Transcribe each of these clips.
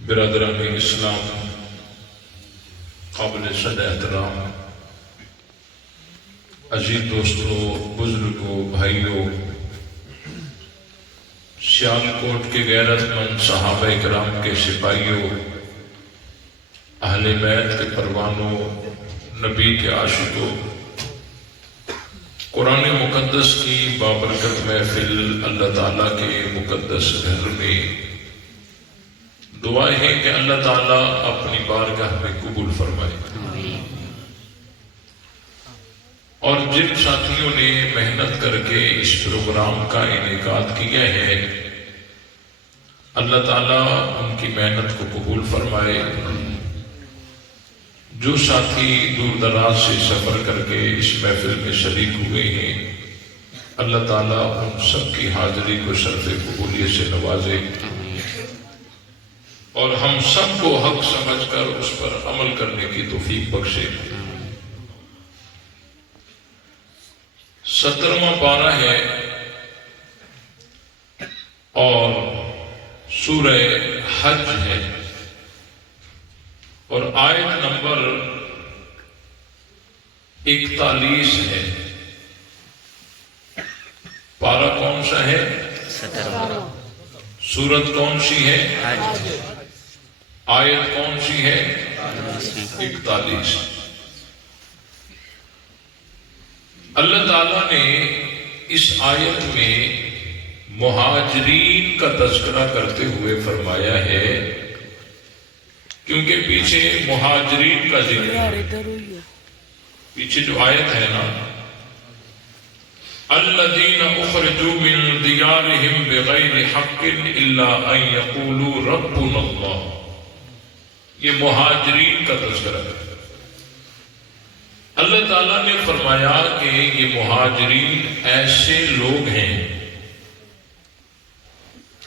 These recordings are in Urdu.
برادران اسلام، قابل صد احترام عزیز دوستوں، بزرگوں، بھائیوں، سیالکوٹ کے غیرت مند صحابہ کرام کے سپاہیوں، اہل بیت کے پروانوں، نبی کے عاشقوں، قرآن مقدس کی بابرکت محفل اللہ تعالیٰ کے مقدس گھر میں دعا ہے کہ اللہ تعالیٰ اپنی بارگاہ میں قبول فرمائے، اور جن ساتھیوں نے محنت کر کے اس پروگرام کا انعقاد کیا ہے اللہ تعالیٰ ان کی محنت کو قبول فرمائے۔ جو ساتھی دور دراز سے سفر کر کے اس محفل میں شریک ہوئے ہیں اللہ تعالیٰ ان سب کی حاضری کو شرف قبولیت سے نوازے، اور ہم سب کو حق سمجھ کر اس پر عمل کرنے کی توفیق بخشے۔ 17واں پارہ ہے اور سورہ حج ہے، اور آیت نمبر 41 ہے۔ پارہ کون سا ہے؟ 17۔ سورت کون سی ہے؟ حج۔ آیت کون سی ہے؟ 41۔ اللہ تعالیٰ نے اس آیت میں مہاجرین کا تذکرہ کرتے ہوئے فرمایا ہے، کیونکہ پیچھے مہاجرین کا ذکر ہے۔ پیچھے جو آیت ہے نا، الذین اخرجوا من دیارہم بغیر حق الا ان یقولوا ربنا اللہ، یہ مہاجرین کا تذکرہ ہے۔ اللہ تعالیٰ نے فرمایا کہ یہ مہاجرین ایسے لوگ ہیں،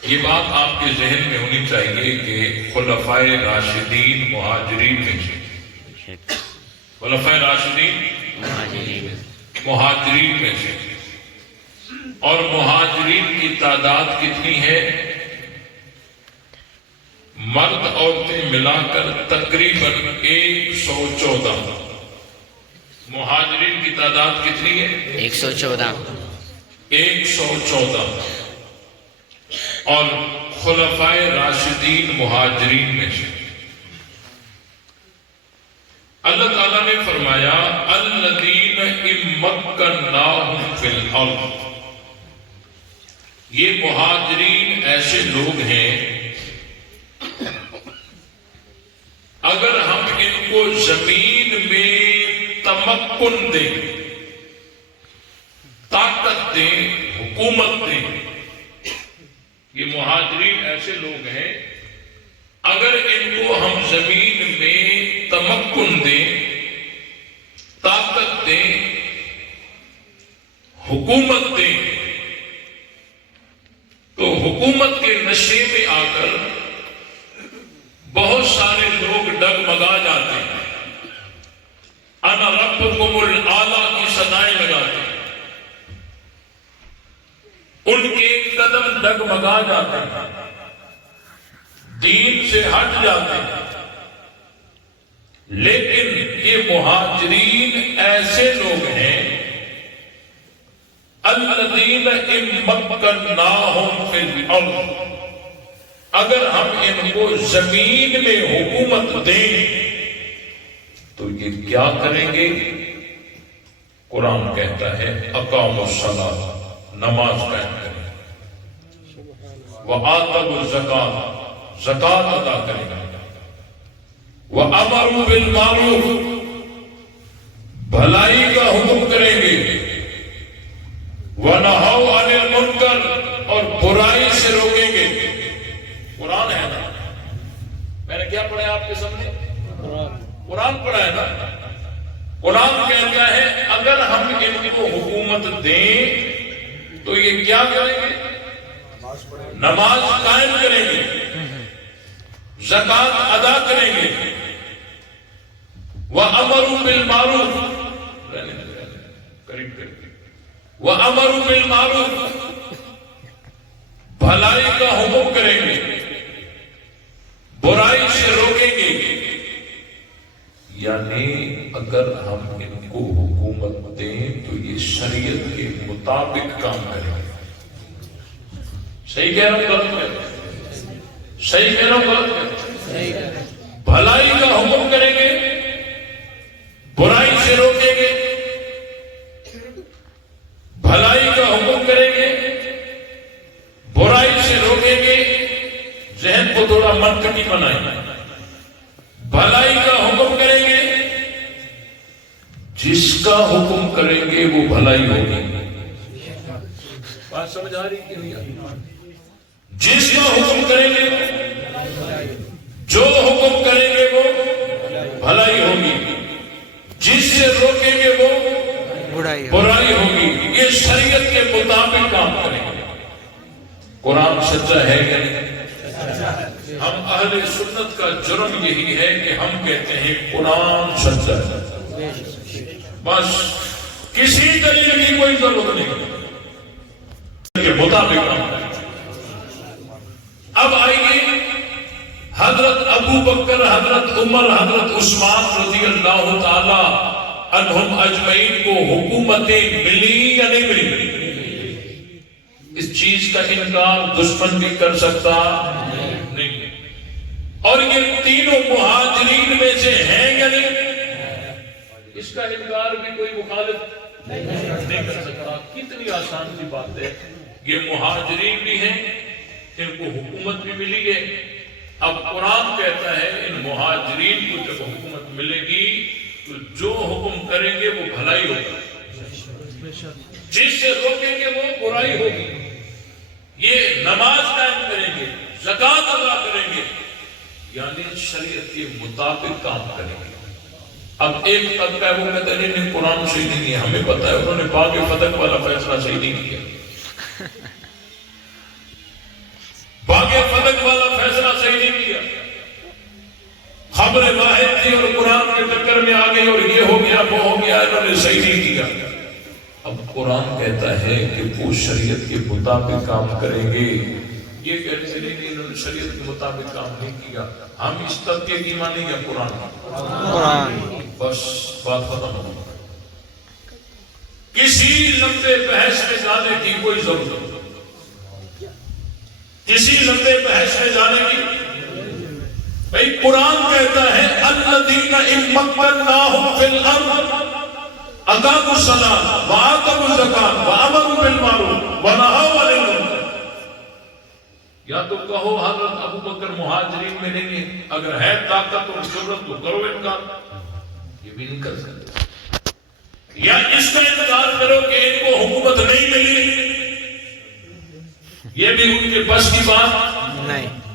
یہ بات آپ کے ذہن میں ہونی چاہیے کہ خلفائے راشدین مہاجرین میں سے، خلفائے راشدین مہاجرین میں سے، اور مہاجرین کی تعداد کتنی ہے؟ مرد عورتیں ملا کر تقریباً 114۔ مہاجرین کی تعداد کتنی ہے؟ 114۔ 114۔ اور خلفائے راشدین مہاجرین میں سے۔ اللہ تعالیٰ نے فرمایا الذین امکناہم فی الارض، یہ مہاجرین ایسے لوگ ہیں اگر ہم ان کو زمین میں تمکن دیں، طاقت دیں، حکومت دیں، یہ مہاجرین ایسے لوگ ہیں اگر ان کو ہم زمین میں تمکن دیں، طاقت دیں، حکومت دیں، تو حکومت کے نشے میں آ کر بہت سارے لوگ ڈگمگا جاتے ہیں، انا ربکم الاعلی کی صدائیں لگاتے ہیں، ان کے قدم ڈگمگا جاتے ہیں، دین سے ہٹ جاتے ہیں۔ لیکن یہ مہاجرین ایسے لوگ ہیں الذین امکناہم فی الارض، اگر ہم ان کو زمین میں حکومت دیں تو یہ کیا کریں گے؟ قرآن کہتا ہے اقاموا الصلاۃ، نماز قائم کریں، وآتوا الزکاۃ، زکوٰۃ ادا کریں، وامروا بالمعروف، بھلائی کا حکم کریں گے، ونہوا عن المنکر، اور برائی سے روکیں گے۔ قرآن ہے نا، میں نے کیا پڑھا ہے آپ کے سامنے؟ قرآن پڑھا ہے نا۔ قرآن کہتا ہے اگر ہم ان کو حکومت دیں تو یہ کیا کریں گے؟ نماز قائم کریں گے، زکوٰۃ ادا کریں گے، وَأَمَرُوا بِالْمَعْرُوفِ، وَأَمَرُوا بِالْمَعْرُوفِ بھلائی کا حکم کریں گے، برائی سے روکیں گے. یعنی اگر ہم ان کو حکومت دیں تو یہ شریعت کے مطابق کام کریں گے. صحیح کہہ رہا ہوں غلط کہہ رہا ہوں؟ صحیح کہہ رہا ہوں غلط کہہ رہا ہوں؟ بھلائی کا حکم کریں گے، برائی سے روکیں گے. بھلائی کا حکم کریں گے، برائی سے روکیں گے. ذہن کو تھوڑا منطقی بنائیں. بھلائی کا حکم کریں گے، جس کا حکم کریں گے وہ بھلائی ہوگی. بات سمجھ آ رہی کہ نہیں آ رہی؟ جس کا حکم کریں گے، جو حکم کریں گے وہ بھلائی ہوگی، جس سے روکیں گے وہ برائی ہوگی. یہ شریعت کے مطابق کام کریں گے. قرآن سچا ہے کہ نہیں؟ ہم اہل سنت کا جرم یہی ہے کہ ہم کہتے ہیں قرآن سچا ہے، بس کسی دلیل کی کوئی ضرورت نہیں کے مطابق کام کریں. اب آئیے حضرت ابو بکر، حضرت عمر، حضرت عثمان رضی اللہ تعالی عنہم اجمعین کو حکومتیں ملی یا نہیں ملی؟ اس چیز کا انکار دشمن بھی کر سکتا نہیں. اور یہ تینوں مہاجرین میں سے ہیں یا نہیں؟ اس کا انکار بھی کوئی مخالف نہیں کر سکتا. کتنی آسان سی بات ہے. یہ مہاجرین بھی ہیں، ان کو حکومت بھی ملی ہے. اب قرآن کہتا ہے ان مہاجرین کو جب حکومت ملے گی تو جو حکم کریں گے وہ بھلائی ہوگی، جس سے روکیں گے وہ برائی ہوگی. یہ نماز قائم کریں گے، زکوٰۃ ادا کریں گے، یعنی شریعت کے مطابق کام کریں گے. اب ایک طبقہ ہے وہ کہتے ہیں نہیں قرآن صحیح نہیں ہے، ہمیں پتہ ہے انہوں نے باغ فتح والا فیصلہ صحیح نہیں کیا، باغ فتح والا فیصلہ صحیح نہیں کیا، خبر واحد تھی اور قرآن کے چکر میں آ گئی اور یہ ہو گیا وہ ہو گیا، انہوں نے صحیح نہیں کیا. اب قرآن کہتا ہے کہ وہ شریعت کے مطابق کام کریں گے. یہ کہنے سے نہیں انہوں نے شریعت کے مطابق کام نہیں کیا، ہم اس طبقے کی مانیں گے قرآن. بس بات ختم ہو. کسی لمبے بحث میں جانے کی کوئی ضرورت نہیں، کسی لمبے بحث میں جانے کی. بھئی قرآن کہتا ہے الذین ان مکناہم فی الارض اقاموا الصلاۃ وآتوا الزکاۃ وامروا بالمعروف ونہوا عن المنکر. یا تو کہو حضرت ابو بکر مہاجرین میں نہیں ہے، اگر ہے طاقت اور قدرت تو کرو انکار. یہ بھی نہیں کر سکتے. یا اس کا انکار کرو کہ ان کو حکومت نہیں ملی، یہ بھی ان کے بس کی بات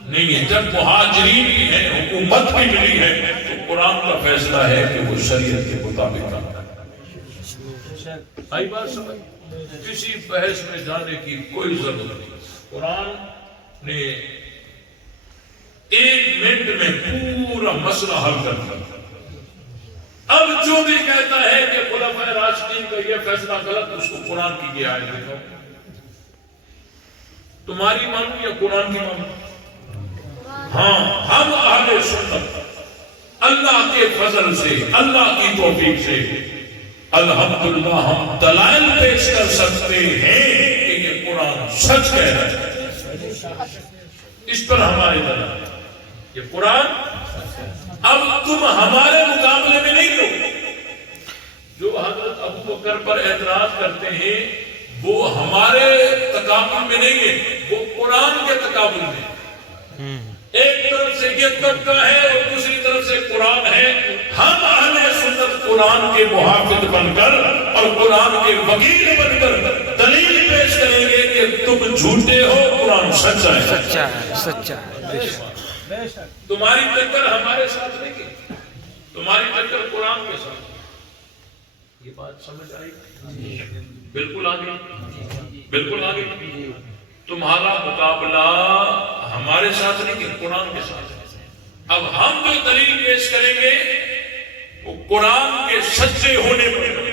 نہیں ہے. جب مہاجرین بھی ہیں، حکومت بھی ملی ہے، تو قرآن کا فیصلہ ہے کہ وہ شریعت کے مطابق کام کرے. آئی بات سمجھ؟ کسی بحث میں جانے کی کوئی ضرورت نہیں. قرآن نے 1 منٹ میں پورا مسئلہ حل کر دیا. اب جو بھی کہتا ہے کہ خلفائے راشدین کا یہ فیصلہ غلط، اس کو قرآن کی یہ آیت دکھاؤ. تمہاری مانو یا قرآن کی مانو؟ ہاں ہم اہل سنت اللہ کے فضل سے، اللہ کی توفیق سے الحمدللہ ہم دلائل پیش کر سکتے ہیں کہ یہ قرآن سچ کہہ رہا ہے. اس پر ہمارے دلائل یہ قرآن. اب تم ہمارے مقابلے میں نہیں ہو. جو حضرت ابو بکر پر اعتراض کرتے ہیں وہ ہمارے تقابل میں نہیں ہے، وہ قرآن کے تقابل میں. ایک طرف سے یہ طبقہ ہے اور دوسری طرف سے قرآن ہے. ہم اہل سنت قرآن کے محافظ بن کر اور قرآن کے وکیل بن کر دلیل پیش کریں گے کہ تم جھوٹے ہو، قرآن سچا ہے. سچا ہے، سچا ہے. تمہاری ٹکر ہمارے ساتھ نہیں کی، تمہاری ٹکر قرآن کے ساتھ. یہ بات سمجھ آئی؟ بالکل آگے، بالکل آگے. تمہارا مقابلہ ہمارے ساتھ نہیں کہ قرآن کے ساتھ. اب ہم جو دلیل پیش کریں گے وہ قرآن کے سچے ہونے پر.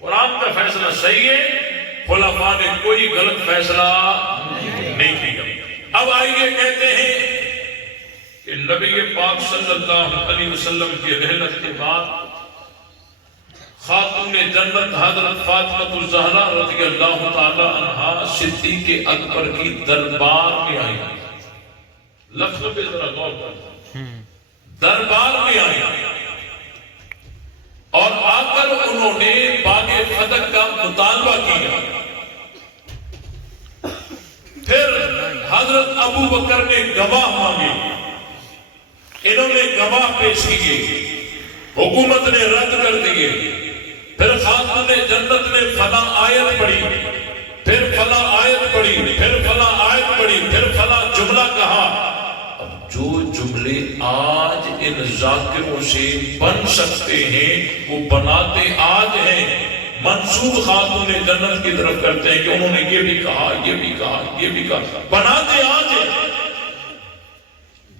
قرآن کا فیصلہ صحیح ہے خلفاء نے کوئی غلط فیصلہ نہیں کیا۔ اب آئیے کہتے ہیں کہ نبی پاک صلی اللہ علیہ وسلم کی رحلت کے بعد خاتون جنت حضرت فاطمہ الزہرا رضی اللہ تعالی عنہا صدیق اکبر کی دربار میں آئی۔ لفظ پہ ذرا غور کریں، دربار میں آئی اور آ کر انہوں نے باغ فتح کا مطالبہ کیا۔ پھر حضرت ابو بکر نے گواہ مانگے، انہوں نے گواہ پیش کیے، حکومت نے رد کر دیے۔ پھر خاتون جنت نے فلاں آیت پڑھی، پھر فلاں آیت پڑھی، پھر فلاں آیت پڑھی، پھر فلاں جملہ کہا۔ اب جو جملے آج ان ذاکروں سے بن سکتے ہیں وہ بناتے آج ہیں، منسوب خاتون جنت کی طرف کرتے ہیں کہ انہوں نے یہ بھی کہا، یہ بھی کہا، یہ بھی کہا، بناتے آج ہیں،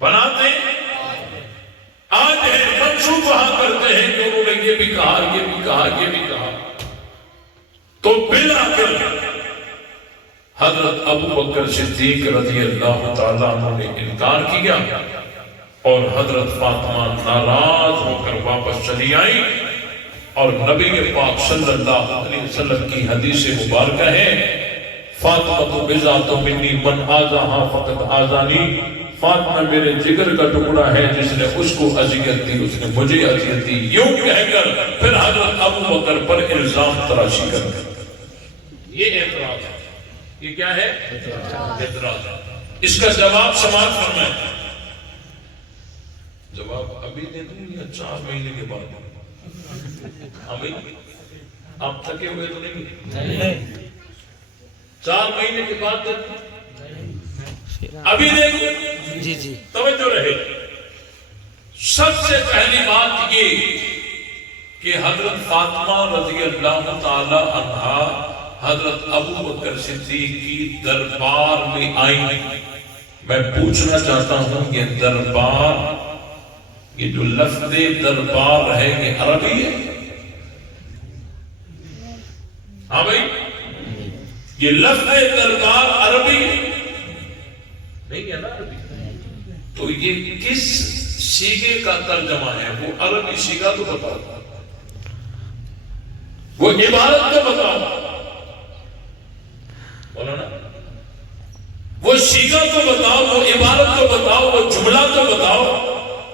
بناتے آج ہیں، منسوب وہاں کرتے ہیں کہ انہوں نے یہ بھی کہا، یہ بھی کہا، یہ بھی کہا۔ تو بالآخر حضرت ابو بکر صدیق رضی اللہ تعالیٰ عنہ نے انکار کیا اور حضرت فاطمہ ناراض ہو کر واپس چلی آئی۔ اور نبی پاک صلی اللہ علیہ وسلم کی حدیث مبارکہ ہے، فاطمہ بذات منی من آذاہا فقط آذانی، فاطمہ میرے جگر کا ٹکڑا ہے، جس نے اس کو اذیت دی اس نے مجھے اذیت دی، یوں کہہ کر پھر حضرت ابو بکر پر الزام تراشی کر دی۔ یہ اعتراض ہے، یہ کیا ہے؟ اعتراض۔ اس کا جواب سماعت فرمائیں۔ جواب ابھی دے دوں یا 4 مہینے کے بعد؟ آپ تھکے ہوئے تو نہیں؟ 4 مہینے کے بعد ابھی دیکھو، جی جی توجہ رہے۔ سب سے پہلی بات یہ کہ حضرت فاطمہ رضی اللہ تعالی عنہا حضرت ابو بکر صدیق کی دربار میں آئی۔ میں پوچھنا چاہتا ہوں یہ دربار، یہ جو لفظ دربار ہے یہ عربی ہے؟ ہاں بھائی، یہ لفظ دربار عربی نہیں ہے نا؟ عربی تو یہ کس سیغے کا ترجمہ ہے؟ وہ عربی سیغہ تو بتاؤ، وہ عبارت تو بتاؤ، بولو نا، وہ سیغہ تو بتاؤ، وہ عبارت تو بتاؤ، وہ جملہ تو بتاؤ،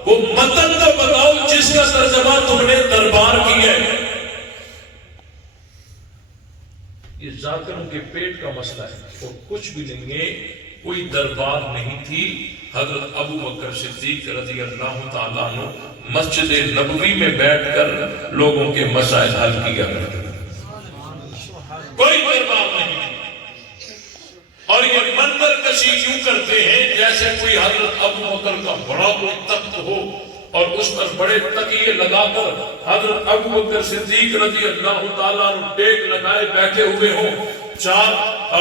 وہ متن تو بتاؤ جس کا ترجمہ تم نے دربار کی ہے۔ یہ ذاکروں کے پیٹ کا مسئلہ ہے اور کچھ بھی نہیں ہے، کوئی دربار نہیں تھی۔ حضرت ابو بکر صدیق رضی اللہ تعالیٰ عنہ مسجد نبوی میں بیٹھ کر لوگوں کے مسائل حل کیا کرتے، کوئی دربار نہیں۔ اور یہ منظر کشی یوں کرتے ہیں جیسے کوئی حضرت ابو بکر کا بڑا کوئی تخت ہو اور اس پر بڑے تکیے لگا کر حضرت ابو بکر صدیق رضی اللہ تعالیٰ عنہ ٹیک لگائے بیٹھے ہوئے ہوں، 4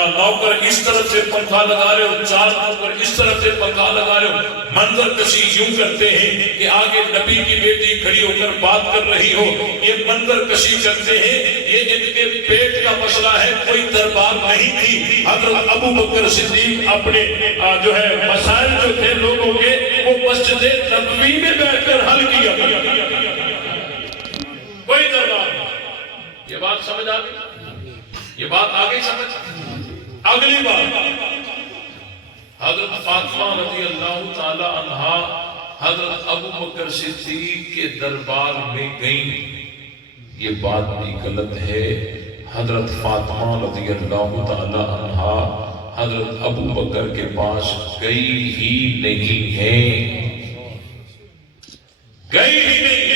نوکر اس طرف سے پنکھا لگا رہے ہو، 4 نوکر اس طرف سے پنکھا لگا رہے ہو۔ منظر کشی یوں کرتے ہیں کہ آگے نبی کی بیٹی کھڑی ہو کر بات کر رہی ہو، یہ منظر کشی کرتے ہیں۔ یہ ان کے پیٹ کا مسئلہ ہے، کوئی دربار نہیں تھی۔ حضرت ابو بکر صدیق اپنے جو ہے مسائل جو تھے لوگوں کے، وہ مسجد نبوی میں بیٹھ کر حل کیا، کوئی دربار نہیں۔ یہ بات سمجھ آ گئی؟ یہ بات آگے سمجھ۔ اگلی بات، حضرت فاطمہ رضی اللہ تعالی عنہا حضرت ابو بکر صدیق کے دربار میں گئیں، یہ بات بھی غلط ہے۔ حضرت فاطمہ رضی اللہ تعالی عنہا حضرت ابو بکر کے پاس گئی ہی نہیں ہے، گئی ہی نہیں۔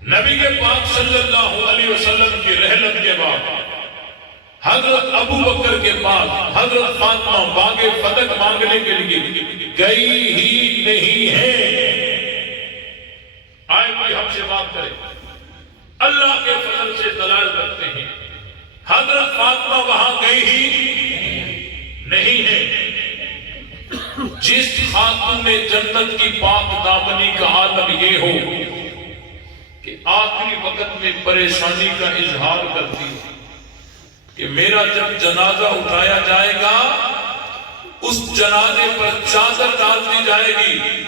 نبی کے پاک صلی اللہ علیہ وسلم کی رحلت کے بعد حضرت ابو بکر کے پاس حضرت فاطمہ باغ فتح مانگنے کے لیے گئی ہی نہیں ہے۔ آئے کوئی ہم سے بات کرے، اللہ کے فضل سے دلائل رکھتے ہیں، حضرت فاطمہ وہاں گئی ہی نہیں ہے۔ جس خاتون جنت کی پاک دامنی کا عالم یہ ہو کہ آخری وقت میں پریشانی کا اظہار کرتی ہے کہ میرا جب جنازہ اٹھایا جائے گا اس جنازے پر چادر ڈال دی جائے گی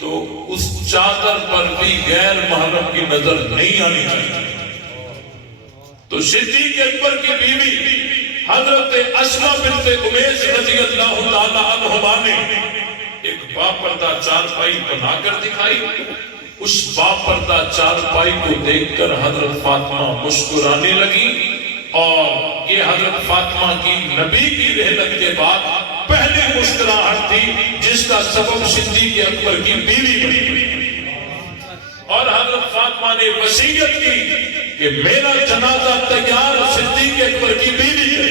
تو اس چادر پر بھی غیر محرم کی نظر نہیں آنی چاہیے. تو صدیق اکبر کی بیوی حضرت اسماء بنت امیس رضی اللہ تعالی عنہما نے ایک باپردہ چارپائی بنا کر دکھائی. اس باپردہ چارپائی کو دیکھ کر حضرت فاطمہ مسکرانے لگی اور یہ حضرت فاطمہ کی نبی کی رحلت کے بعد پہلی مسکراہٹ تھی جس کا سبب صدیق اکبر کی بیوی بنی. اور حضرت فاطمہ نے وصیت کی کہ میرا جنازہ تیار صدیق اکبر کی بیوی ہے.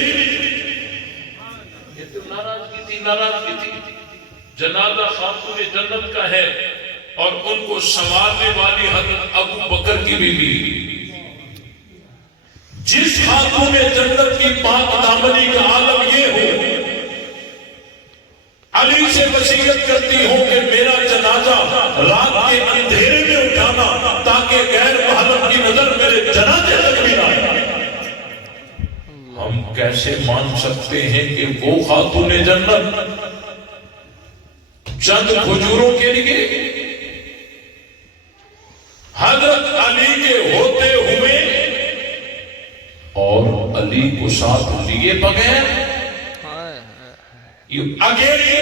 یہ تو ناراضگی تھی. جنازہ خاتون جنت کا ہے اور ان کو سنوارنے والی حضرت ابو بکر کی بیوی. جس خاتون جنت کی پاک دامنی کا عالم یہ ہو، علی سے وصیت کرتی ہوں کہ میرا جنازہ رات کے اندھیرے میں اٹھانا تاکہ غیر محرم کی نظر میرے جنازے تک بھی نہ آئے. ہم کیسے مان سکتے ہیں کہ وہ خاتون جنت چند کھجوروں کے لیے حضرت علی کے ہوتے ہوئے اور علی کو ساتھ لیے بغیر اکیلے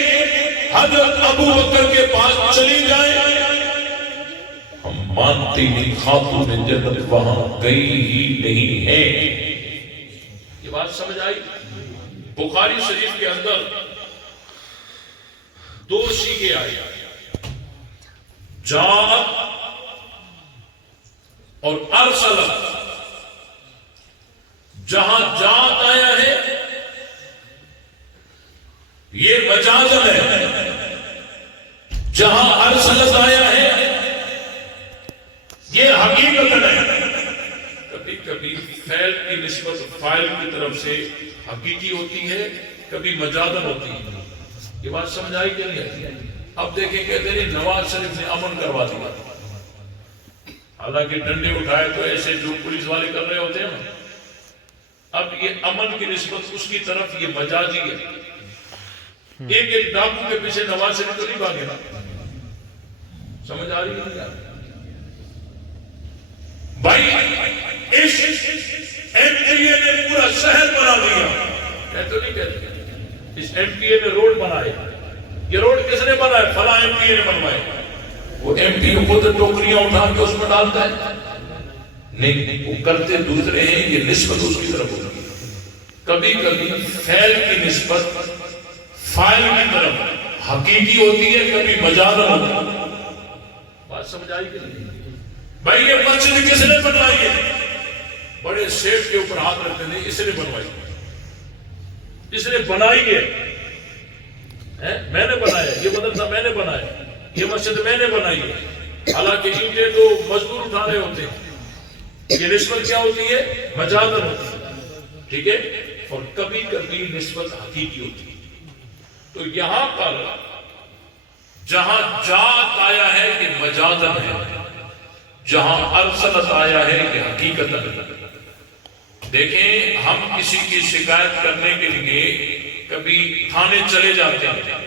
حضرت ابو بکر کے پاس چلی جائے؟ ہم مانتے نہیں خاتون جنت وہاں گئی ہی نہیں ہے. یہ بات سمجھ آئی؟ بخاری شریف کے اندر دو سیغے آئے، جاءت اور ارسلت. جہاں جات آیا ہے یہ مجازن ہے، جہاں ارسلت آیا ہے یہ حقیقت ہے. کبھی کبھی فعل کی نسبت فاعل کی طرف سے حقیقی ہوتی ہے، کبھی مجازن ہوتی ہے. یہ بات سمجھ آئی کہ نہیں؟ اب دیکھیں کہتے ہیں نواز شریف نے امن کروا دیا، حالانکہ ڈنڈے اٹھائے تو ایسے جو پولیس والے کر رہے ہوتے ہیں نا. اب یہ امن کی نسبت اس کی طرف یہ مجازی ہے. ایک ایک ڈاکو کے پیچھے نواز شریف تو نہیں بھاگے نا. سمجھ آ رہی ہے بھائی؟ اس ایم پی اے نے پورا شہر بنا دیا. کہتے نہیں کہتے اس ایم پی اے نے روڈ بنائے. یہ روڈ کس نے بنائے؟ فلاں ایم پی اے نے بنوائے. وہ ایم پی اے خود ٹوکریاں اٹھا کے اس میں ڈالتا ہے؟ نہیں، وہ کرتے دوسرے ہیں. یہ نسبت اس کی طرف ہوتی ہے. کبھی کبھی فعل کی نسبت فاعل کی طرف حقیقی ہوتی ہے، کبھی مجازن ہوتی ہے. بات سمجھ آئی کہ نہیں؟ بھائی یہ مسجد کس نے بنوائی ہے؟ بڑے سیٹ کے اوپر ہاتھ رکھتے ہیں اس نے بنوائی، اس نے بنائی ہے. میں نے بنایا، یہ مدرسہ میں نے بنایا، یہ مسجد میں نے بنائی ہے. حالانکہ اینٹیں تو مزدور اٹھا رہے ہوتے ہیں. یہ نسبت کیا ہوتی ہے؟ مجازن ہوتی ہے. ٹھیک ہے؟ اور کبھی کبھی نسبت حقیقی ہوتی ہے. تو یہاں پر جہاں جات آیا ہے کہ مجازن ہے، جہاں ارسلت آیا ہے کہ حقیقت ہے. دیکھیں ہم کسی کی شکایت کرنے کے لیے کبھی تھانے چلے جاتے ہیں،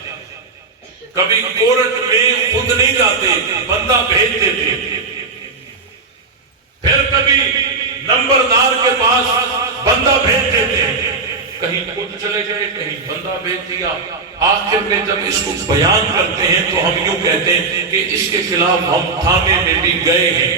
کبھی کورٹ میں خود نہیں جاتے، بندہ بھیج دیتے. پھر کبھی نمبردار کے پاس بندہ بھیج دیتے ہیں. کہیں خود چلے گئے، کہیں بندہ بھیج دیا. آخر میں جب اس کو بیان کرتے ہیں تو ہم یوں کہتے ہیں کہ اس کے خلاف ہم تھانے میں بھی گئے ہیں،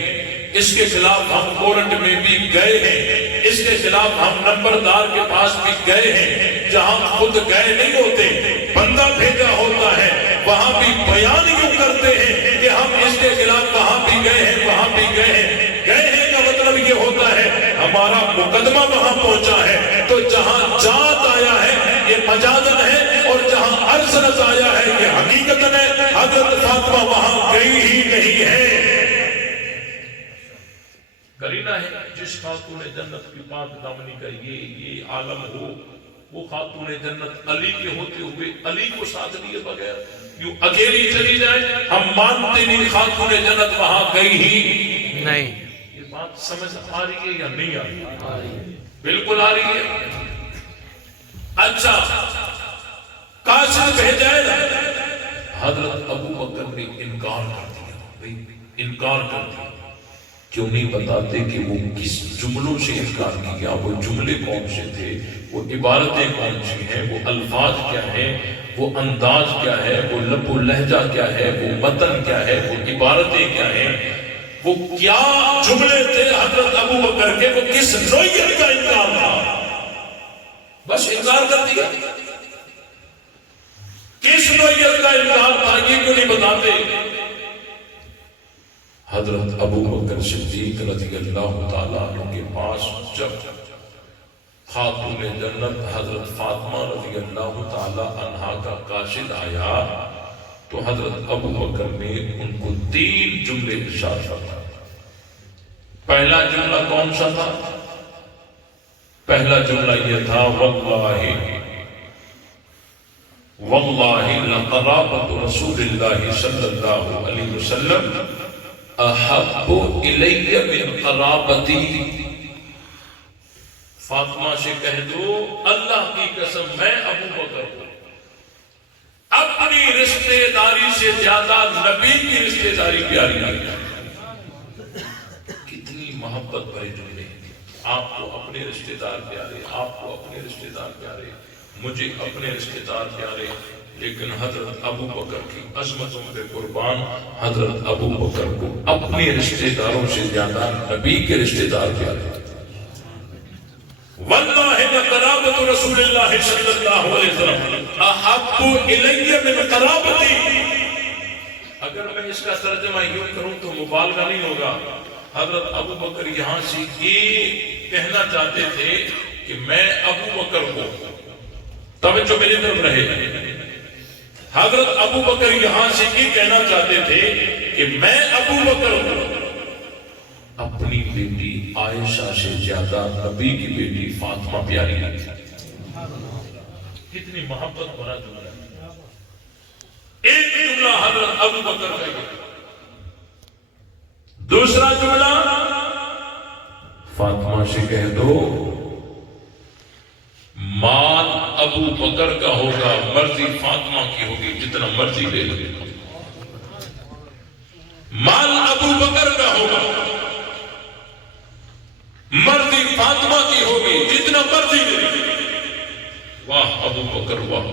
اس کے خلاف ہم کورٹ میں بھی گئے ہیں، اس کے خلاف ہم نمبردار کے پاس بھی گئے ہیں. جہاں خود گئے نہیں ہوتے، بندہ بھیجا ہوتا ہے، وہاں بھی بیان یوں کرتے ہیں کہ ہم اس کے خلاف وہاں بھی گئے ہیں، وہاں بھی گئے ہیں. گئے ہیں کا مطلب یہ ہوتا ہے ہمارا مقدمہ وہاں پہنچا ہے. تو جہاں جات آیا ہے یہ مجازن ہے، اور جہاں ارسلت آیا ہے یہ حقیقت ہے. حضرت فاطمہ وہاں گئی ہی نہیں ہے. کرینہ ہے جس خاتون جنت کی پاک دامنی کا یہ عالم ہو، وہ خاتون جنت علی کے ہوتے ہوئے علی کو ساتھ لیے بغیر یوں اکیلی چلی جائے. ہم مانتے نہیں خاتون جنت وہاں گئی ہی نہیں. بات سمجھ آ رہی ہے یا نہیں آ رہی ہے؟ بالکل آ رہی ہے. اچھا قاصد بھیجا ہے. حضرت ابو بکر نے انکار کر دیا. انکار کر دیا. کیوں نہیں بتاتے کہ وہ کس جملوں سے انکار کیا؟ وہ جملے کون سے تھے؟ وہ عبارتیں کون سی ہیں؟ وہ الفاظ کیا ہیں؟ وہ انداز کیا ہے؟ وہ لب و لہجہ کیا ہے؟ وہ متن کیا ہے؟ وہ عبارتیں کیا ہیں؟ وہ کیا جملے تھے حضرت ابو بکر کے؟ وہ کس نوعیت کا انکار تھا؟ بس انکار کر دیا. کس نوعیت کا انکار تھا یہ کیوں نہیں بتاتے؟ حضرت ابو بکر صدیق رضی اللہ تعالیٰ عنہ کے پاس جب خاتون جنت حضرت فاطمہ رضی اللہ تعالیٰ عنہ کا قاصد آیا تو حضرت ابو بکر نے ان کو 3 جملے ارشاد فرمائے. پہلا جملہ کون سا تھا؟ پہلا جملہ یہ تھا واللہ لقرابت رسول اللہ صلی اللہ علیہ وسلم احب الی من قرابتی. فاطمہ سے کہہ دو اللہ کی قسم میں ابو بکر کو اپنی رشتے داری سے زیادہ نبی کی رشتے داری پیاری لگتی. کتنی محبت بھرے جملے ہیں. آپ کو اپنے رشتے دار پیارے، آپ کو اپنے رشتے دار پیارے، مجھے اپنے رشتے دار پیارے. لیکن حضرت ابو بکر کی عظمتوں پہ قربان، حضرت ابو بکر کو اپنے رشتے داروں سے زیادہ نبی کے رشتے دار پیارے. واللہ لقرابت رسول اللہ صلی اللہ علیہ وسلم احب الی من قرابتی. اگر میں اس کا ترجمہ یوں کروں تو مبالغہ نہیں ہوگا. حضرت ابو بکر یہاں سے یہ کہنا چاہتے تھے کہ میں ابو بکر کو، توجہ میری طرف رہے، حضرت ابو بکر یہاں سے یہ کہنا چاہتے تھے کہ میں ابو بکر کو اپنی بیٹی عائشہ سے زیادہ نبی کی بیٹی فاطمہ پیاری لگتی. کتنی محبت بھرا جملہ ہے. ایک جملہ حضرت ابو بکر کا. دوسرا جملہ فاطمہ سے کہہ دو مال ابو بکر کا ہوگا، مرضی فاطمہ کی ہوگی، جتنا مرضی لے لو. مال ابو بکر کا ہوگا، مرضی فاطمہ کی ہوگی، جتنا مرضی لے لو. واہ ابو بکر واہ،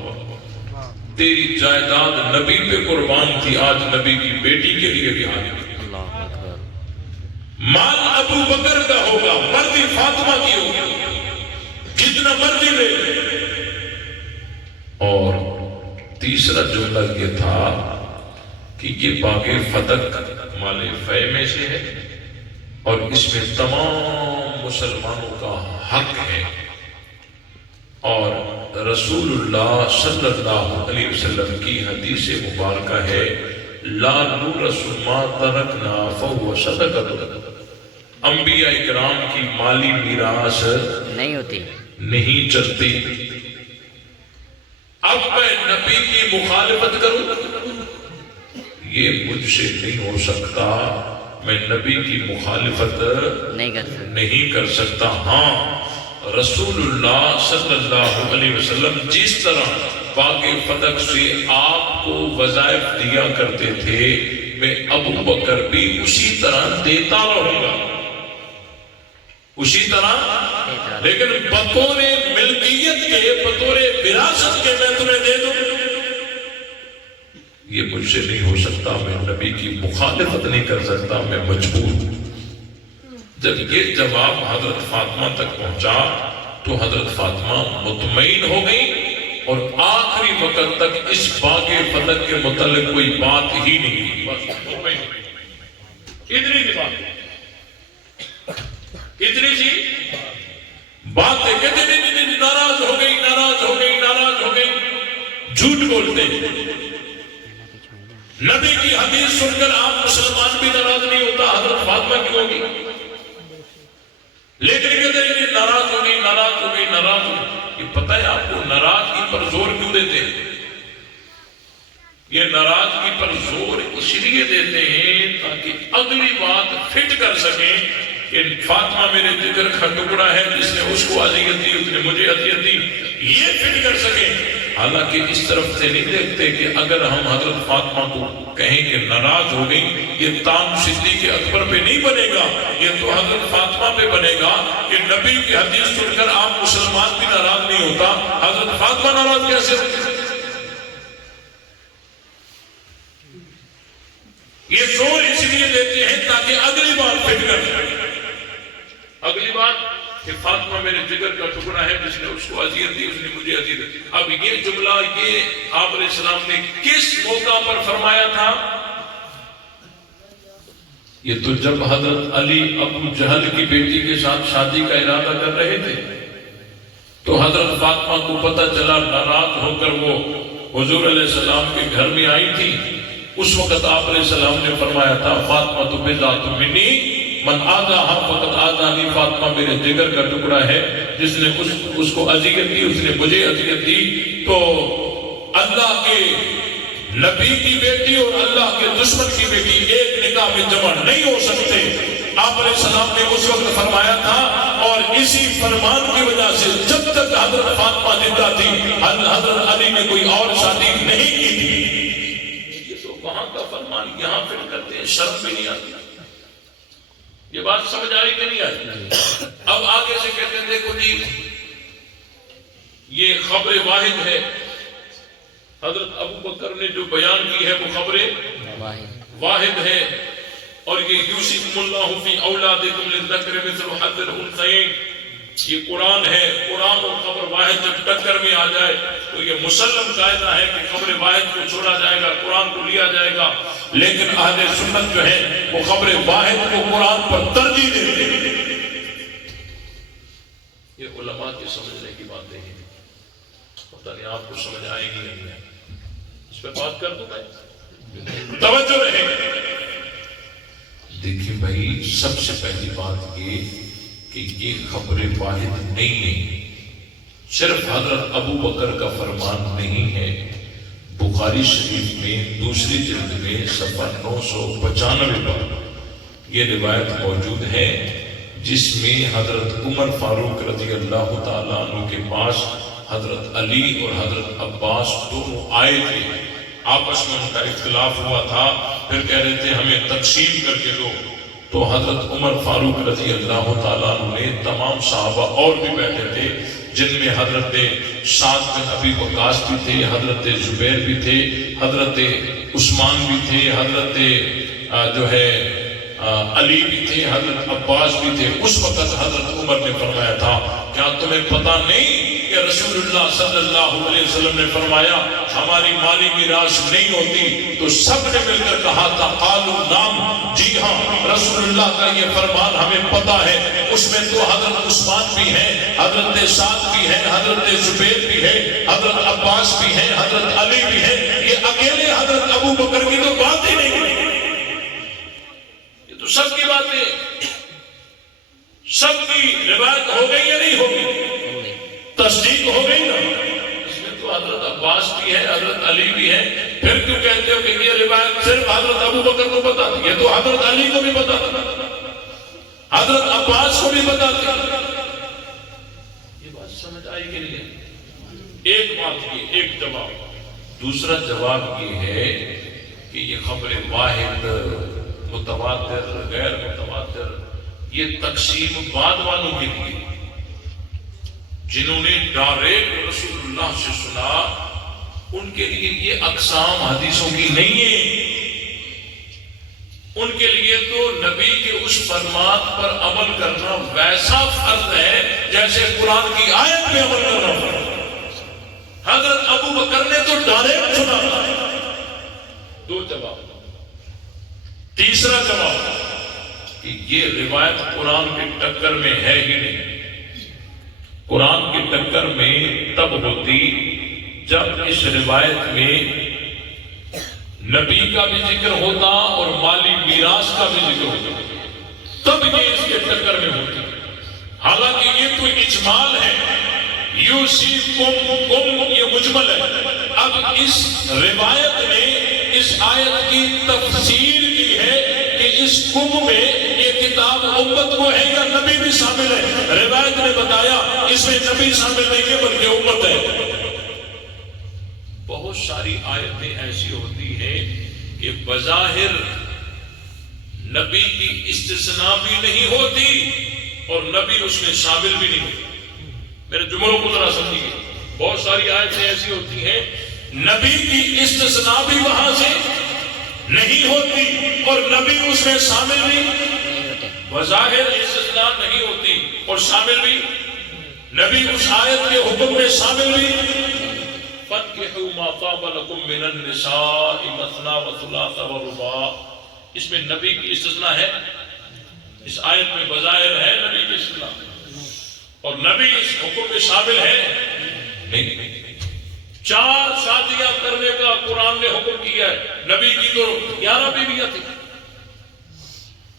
تیری جائیداد نبی پہ قربان تھی، آج نبی کی بیٹی کے لیے بھی آئی. مال ابو بکر کا ہوگا، مرضی فاطمہ کی ہوگی، جتنا مرضی لے. اور تیسرا جملہ یہ تھا کہ یہ باغ فتح مال فے میں سے ہے اور اس میں تمام مسلمانوں کا حق ہے. اور رسول اللہ صلی اللہ علیہ وسلم کی حدیث مبارکہ ہے لا نورث ما ترکنا فهو صدقۃ. انبیاء اکرام کی مالی میراث نہیں ہوتی، نہیں چلتی. اب میں نبی کی مخالفت کروں یہ مجھ سے نہیں ہو سکتا. میں نبی کی مخالفت نہیں کر سکتا. ہاں رسول اللہ صلی اللہ علیہ وسلم جس طرح باغ فتح سے آپ کو وظائف دیا کرتے تھے میں ابو بکر بھی اسی طرح دیتا رہوں گا، اسی طرح. لیکن بطور ملکیت کے، بطور وراثت کے میں تمہیں دے دوں یہ مجھ سے نہیں ہو سکتا. میں نبی کی مخالفت نہیں کر سکتا، میں مجبور ہوں. جب یہ جواب حضرت فاطمہ تک پہنچا تو حضرت فاطمہ مطمئن ہو گئی اور آخری وقت تک اس باغ فتح کے متعلق کوئی بات ہی نہیں کی. اتنی سی بات، اتنی سی بات ہے. کہتے نہیں ناراض ہو گئی، ناراض ہو گئی، ناراض ہو گئی. جھوٹ بولتے. نبی کی حدیث سن کر آپ مسلمان بھی ناراض نہیں ہوتا، حضرت فاطمہ کیوں ہوگی؟ لیکن کہتے ہیں ناراض ہو گئی، ناراض ہو گئی، ناراض ہو گئی. یہ پتہ ہے آپ کو ناراضگی پر زور کیوں دیتے ہیں؟ یہ ناراضگی پر زور اس لیے دیتے ہیں تاکہ اگلی بات فٹ کر سکیں کہ فاطمہ میرے جگر کا ٹکڑا ہے، جس نے اس کو اذیت دی اس نے مجھے اذیت دی، یہ فٹ کر سکے۔ حالانکہ اس طرف سے نہیں دیکھتے کہ اگر ہم حضرت فاطمہ کو کہیں کہ ناراض ہو گئی، یہ تان صدیق اکبر پہ نہیں بنے گا، یہ تو حضرت فاطمہ پہ بنے گا کہ نبی کی حدیث سن کر آپ مسلمان بھی ناراض نہیں ہوتا، حضرت فاطمہ ناراض کیسے ہوتی؟ یہ زور اس لیے دیتے ہیں تاکہ اگلی بار فٹ کر سکے۔ اگلی بار کہ فاطمہ میرے جگر کا ٹکڑا ہے، جس نے اس کو اذیت دی اس نے مجھے اذیت دی۔ اب یہ جملہ یہ آپ علیہ السلام نے کس موقع پر فرمایا تھا؟ یہ تو جب حضرت علی ابو جہل کی بیٹی کے ساتھ شادی کا ارادہ کر رہے تھے، تو حضرت فاطمہ کو پتہ چلا، ناراض ہو کر وہ حضور علیہ السلام کے گھر میں آئی تھی۔ اس وقت آپ علیہ السلام نے فرمایا تھا فاطمہ تو بذات منی من آذاہا فقط آذانی، فاطمہ میرے جگر کا ٹکڑا ہے، جس نے اس کو اذیت دی اس نے مجھے اذیت دی۔ تو اللہ کے نبی کی بیٹی اور اللہ کے دشمن کی بیٹی ایک نکاح میں جمع نہیں ہو سکتے، آپ علیہ السلام نے اس وقت فرمایا تھا۔ اور اسی فرمان کی وجہ سے جب تک حضرت فاطمہ زندہ تھی حضرت علی نے کوئی اور شادی نہیں کی تھی۔ یہ تو وہاں کا فرمان یہاں فٹ کرتے ہیں، شرم بھی نہیں آتی۔ یہ بات سمجھ آئی کہ نہیں آئی؟ اب آگے سے کہتے ہیں دیکھو جی یہ خبر واحد ہے، حضرت ابو بکر نے جو بیان کی ہے وہ خبر واحد ہے، اور یہ یوسف اللہ فی اولادکم للذکر مثل حظ الانثیین، یہ قرآن ہے۔ قرآن اور خبر واحد جب ٹکر میں آ جائے تو یہ مسلم قاعدہ ہے کہ خبر واحد کو چھوڑا جائے گا، قرآن کو لیا جائے گا، لیکن اہل سنت جو ہے وہ خبر واحد کو قرآن پر ترجیح دیتے ہیں۔ یہ علماء کے سمجھنے کی باتیں ہیں، پتہ نہیں آپ کو سمجھ آئے گی نہیں ہے، اس پہ بات کر دوں میں، توجہ رہے۔ دیکھیں بھائی، سب سے پہلی بات یہ کہ یہ خبر واحد نہیں ہے، صرف حضرت ابو بکر کا فرمان نہیں ہے۔ بخاری شریف میں دوسری جلد میں صفحہ 995 پر یہ روایت موجود ہے، جس میں حضرت عمر فاروق رضی اللہ تعالیٰ عنہ کے پاس حضرت علی اور حضرت عباس دونوں آئے تھے، آپس میں ان کا اختلاف ہوا تھا، پھر کہہ رہے تھے ہمیں تقسیم کر کے دو۔ تو حضرت عمر فاروق رضی اللہ تعالیٰ عنہ نے تمام صحابہ اور بھی بیٹھے تھے، جن میں حضرت سعد بن ابی وقاص بھی تھے، حضرت زبیر بھی تھے، حضرت عثمان بھی تھے، حضرت جو ہے علی بھی تھے، حضرت عباس بھی تھے۔ اس وقت حضرت عمر نے فرمایا تھا کیا تمہیں پتہ نہیں کہ رسول اللہ صلی اللہ علیہ وسلم نے فرمایا ہماری مالی میراث نہیں ہوتی؟ تو سب نے مل کر کہا تھا قالوا نعم، جی ہاں رسول اللہ کا یہ فرمان ہمیں پتہ ہے۔ اس میں تو حضرت عثمان بھی ہیں، حضرت سعد بھی ہیں، حضرت زبیر بھی ہے، حضرت عباس بھی ہیں، حضرت علی بھی ہیں، یہ اکیلے حضرت ابو بکر کی تو بات ہی نہیں ہے، یہ تو سب کی باتیں، سب کی روایت ہو گئی یا نہیں ہوگی؟ تصدیق ہو گئی نا؟ اس میں تو حضرت عباس بھی ہے، حضرت علی بھی ہے، پھر کیوں کہتے ہو کہ یہ روایت صرف حضرت ابو بکر کو پتا تھی؟ یہ تو حضرت علی کو بھی پتا تھا، حضرت عباس کو بھی پتا تھا۔ یہ بات سمجھ آئی کہ نہیں؟ ایک بات یہ، ایک جواب۔ دوسرا جواب یہ ہے کہ یہ خبر واحد، متواتر، غیر متواتر، یہ تقسیم بعد والوں کے لیے، جنہوں نے ڈائریکٹ رسول اللہ سے سنا، ان کے لیے یہ اقسام حدیثوں کی نہیں ہے۔ ان کے لیے تو نبی کے اس فرمان پر عمل کرنا ویسا فرض ہے جیسے قرآن کی آیت پہ عمل کرنا فرض ہے۔ حضرت ابو بکر نے تو ڈائریکٹ سنا۔ دو جواب۔ تیسرا جواب کہ یہ روایت قرآن کے ٹکر میں ہے ہی نہیں۔ قرآن کی ٹکر میں تب ہوتی جب اس روایت میں نبی کا بھی ذکر ہوتا اور مالی میراث کا بھی ذکر ہوتا، تب یہ اس کے ٹکر میں ہوتی۔ حالانکہ یہ تو اجمال ہے، یوسیکم یہ مجمل ہے۔ اب اس روایت نے اس آیت کی تفسیر کی ہے کہ اس کم میں یہ کتاب امت کو ہے یا نبی بھی شامل ہے؟ روایت نے بتایا اس میں نبی شامل نہیں ہے بلکہ امت ہے۔ بہت ساری آیتیں ایسی ہوتی ہیں کہ بظاہر نبی کی استثناء بھی نہیں ہوتی اور نبی اس میں شامل بھی نہیں ہوتی۔ میرے جملوں کو ذرا سمجھیے، بہت ساری آیتیں ایسی ہوتی ہیں نبی کی استثناء بھی وہاں سے نہیں ہوتی اور نبی اس میں شامل بھی، بظاہر استثناء نہیں ہوتی اور شامل بھی، نبی اس آیت کے حکم میں شامل بھی۔ فَانكِحُوا مَا طَابَ لَكُم مِّنَ النِّسَاءِ مَثْنَىٰ وَثُلَاثَ وَرُبَاعَ، اس میں نبی کی استثناء ہے، اس آیت میں بظاہر ہے نبی کی استثناء، اور نبی اس حکم میں شامل ہے نہیں۔ 4 شادیاں کرنے کا قرآن نے حکم کیا ہے، نبی کی تو 11 بیویاں تھی،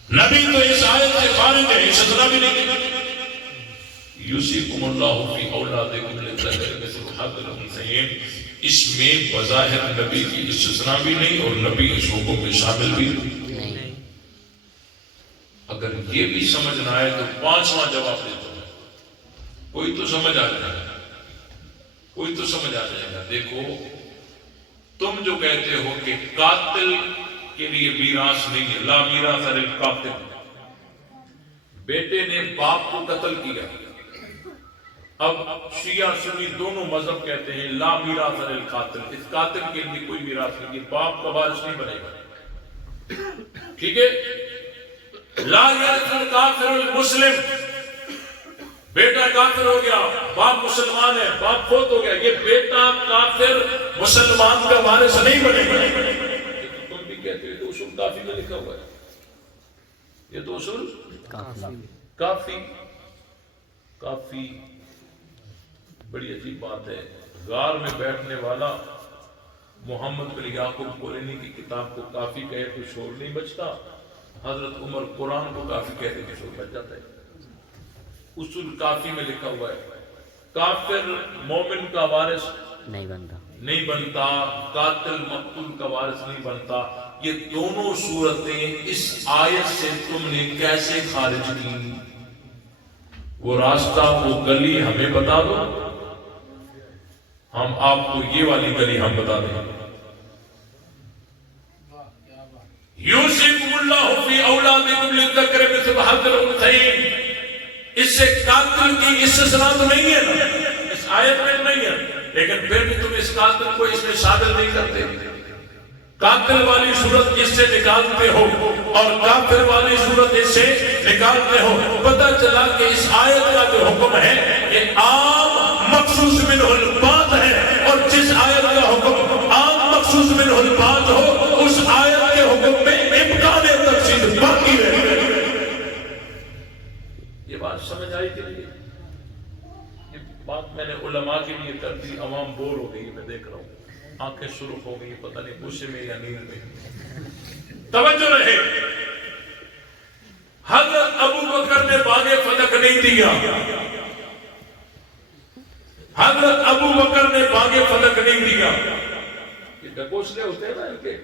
نبی تو اس آیت سے خارج ہے، استثناء بھی نہیں۔ یوصیکم اللہ فی اولادکم للذکر مثل حظ الانثیین، اس میں بظاہر نبی کی استثناء بھی نہیں اور نبی اس حکم میں شامل بھی نہیں۔ اگر یہ بھی سمجھ نہ آئے تو 5واں جواب دیتا ہوں، کوئی تو سمجھ آ جائے گا، کوئی تو سمجھ آ جائے گا۔ دیکھو تم جو کہتے ہو کہ قاتل کے لیے میراث نہیں ہے، لا میراث للقاتل، بیٹے نے باپ کو قتل کیا، اب شیعہ سنی دونوں مذہب کہتے ہیں لا میراث للقاتل، اس قاتل کے لیے کوئی میراث نہیں، باپ کا وارث نہیں بنے گا، ٹھیک ہے؟ لا یرث الکافر المسلم، بیٹا کافر ہو گیا، باپ مسلمان ہے، باپ فوت ہو گیا، یہ بیٹا کافر مسلمان کا وارث نہیں بنے گا۔ تم بھی کہتے ہو تو اصول کافی میں لکھا ہوا ہے، یہ تو اصول کافی بڑی عجیب بات ہے۔ غار میں بیٹھنے والا محمد بن یعقوب قرینی کی کتاب کو کافی کہے تو شور نہیں بچتا، حضرت عمر قرآن کو کافی کہتے تو شور بچ جاتا ہے۔ اصول کافی میں لکھا ہوا ہے کافر مومن کا وارث نہیں بنتا، قاتل مقتول کا وارث نہیں بنتا۔ یہ دونوں صورتیں اس آیت سے تم نے کیسے خارج کی؟ وہ راستہ، وہ گلی ہمیں بتا دو، ہم آپ کو یہ والی گلی ہم بتا دیں۔ یوصیکم اللہ فی اولادکم للذکر مثل حظ الانثیین، اس سے قاتل کی استثناء تو نہیں ہے نا، اس آیت میں نہیں ہے، لیکن پھر بھی تم اس قاتل کو اس میں شامل نہیں کرتے۔ قاتل والی صورت اس سے نکالتے ہو اور کافر والی صورت اس سے نکالتے ہو۔ پتہ چلا کہ اس آیت کا جو حکم ہے یہ عام مخصوص منہ البعض ہے، اور جس آیت کا حکم عام مخصوص منہ البعض ہو اس آیت کے حکم میں امکان تفصیل باقی رہے۔ یہ بات سمجھ آئی کہ نہیں؟ یہ بات میں نے علماء کے لیے کر دی، عوام بور ہو گئی، میں دیکھ رہا ہوں آنکھیں سرخ ہو گئی، پتہ نہیں غصے میں یا نیند میں۔ توجہ رہے، حضرت ابو بکر نے باغ فتح نہیں دیا، حضرت ابو بکر نے باغ فتح نہیں دیا۔ یہ ڈکوسلے ہوتے ہیں نا ان کے،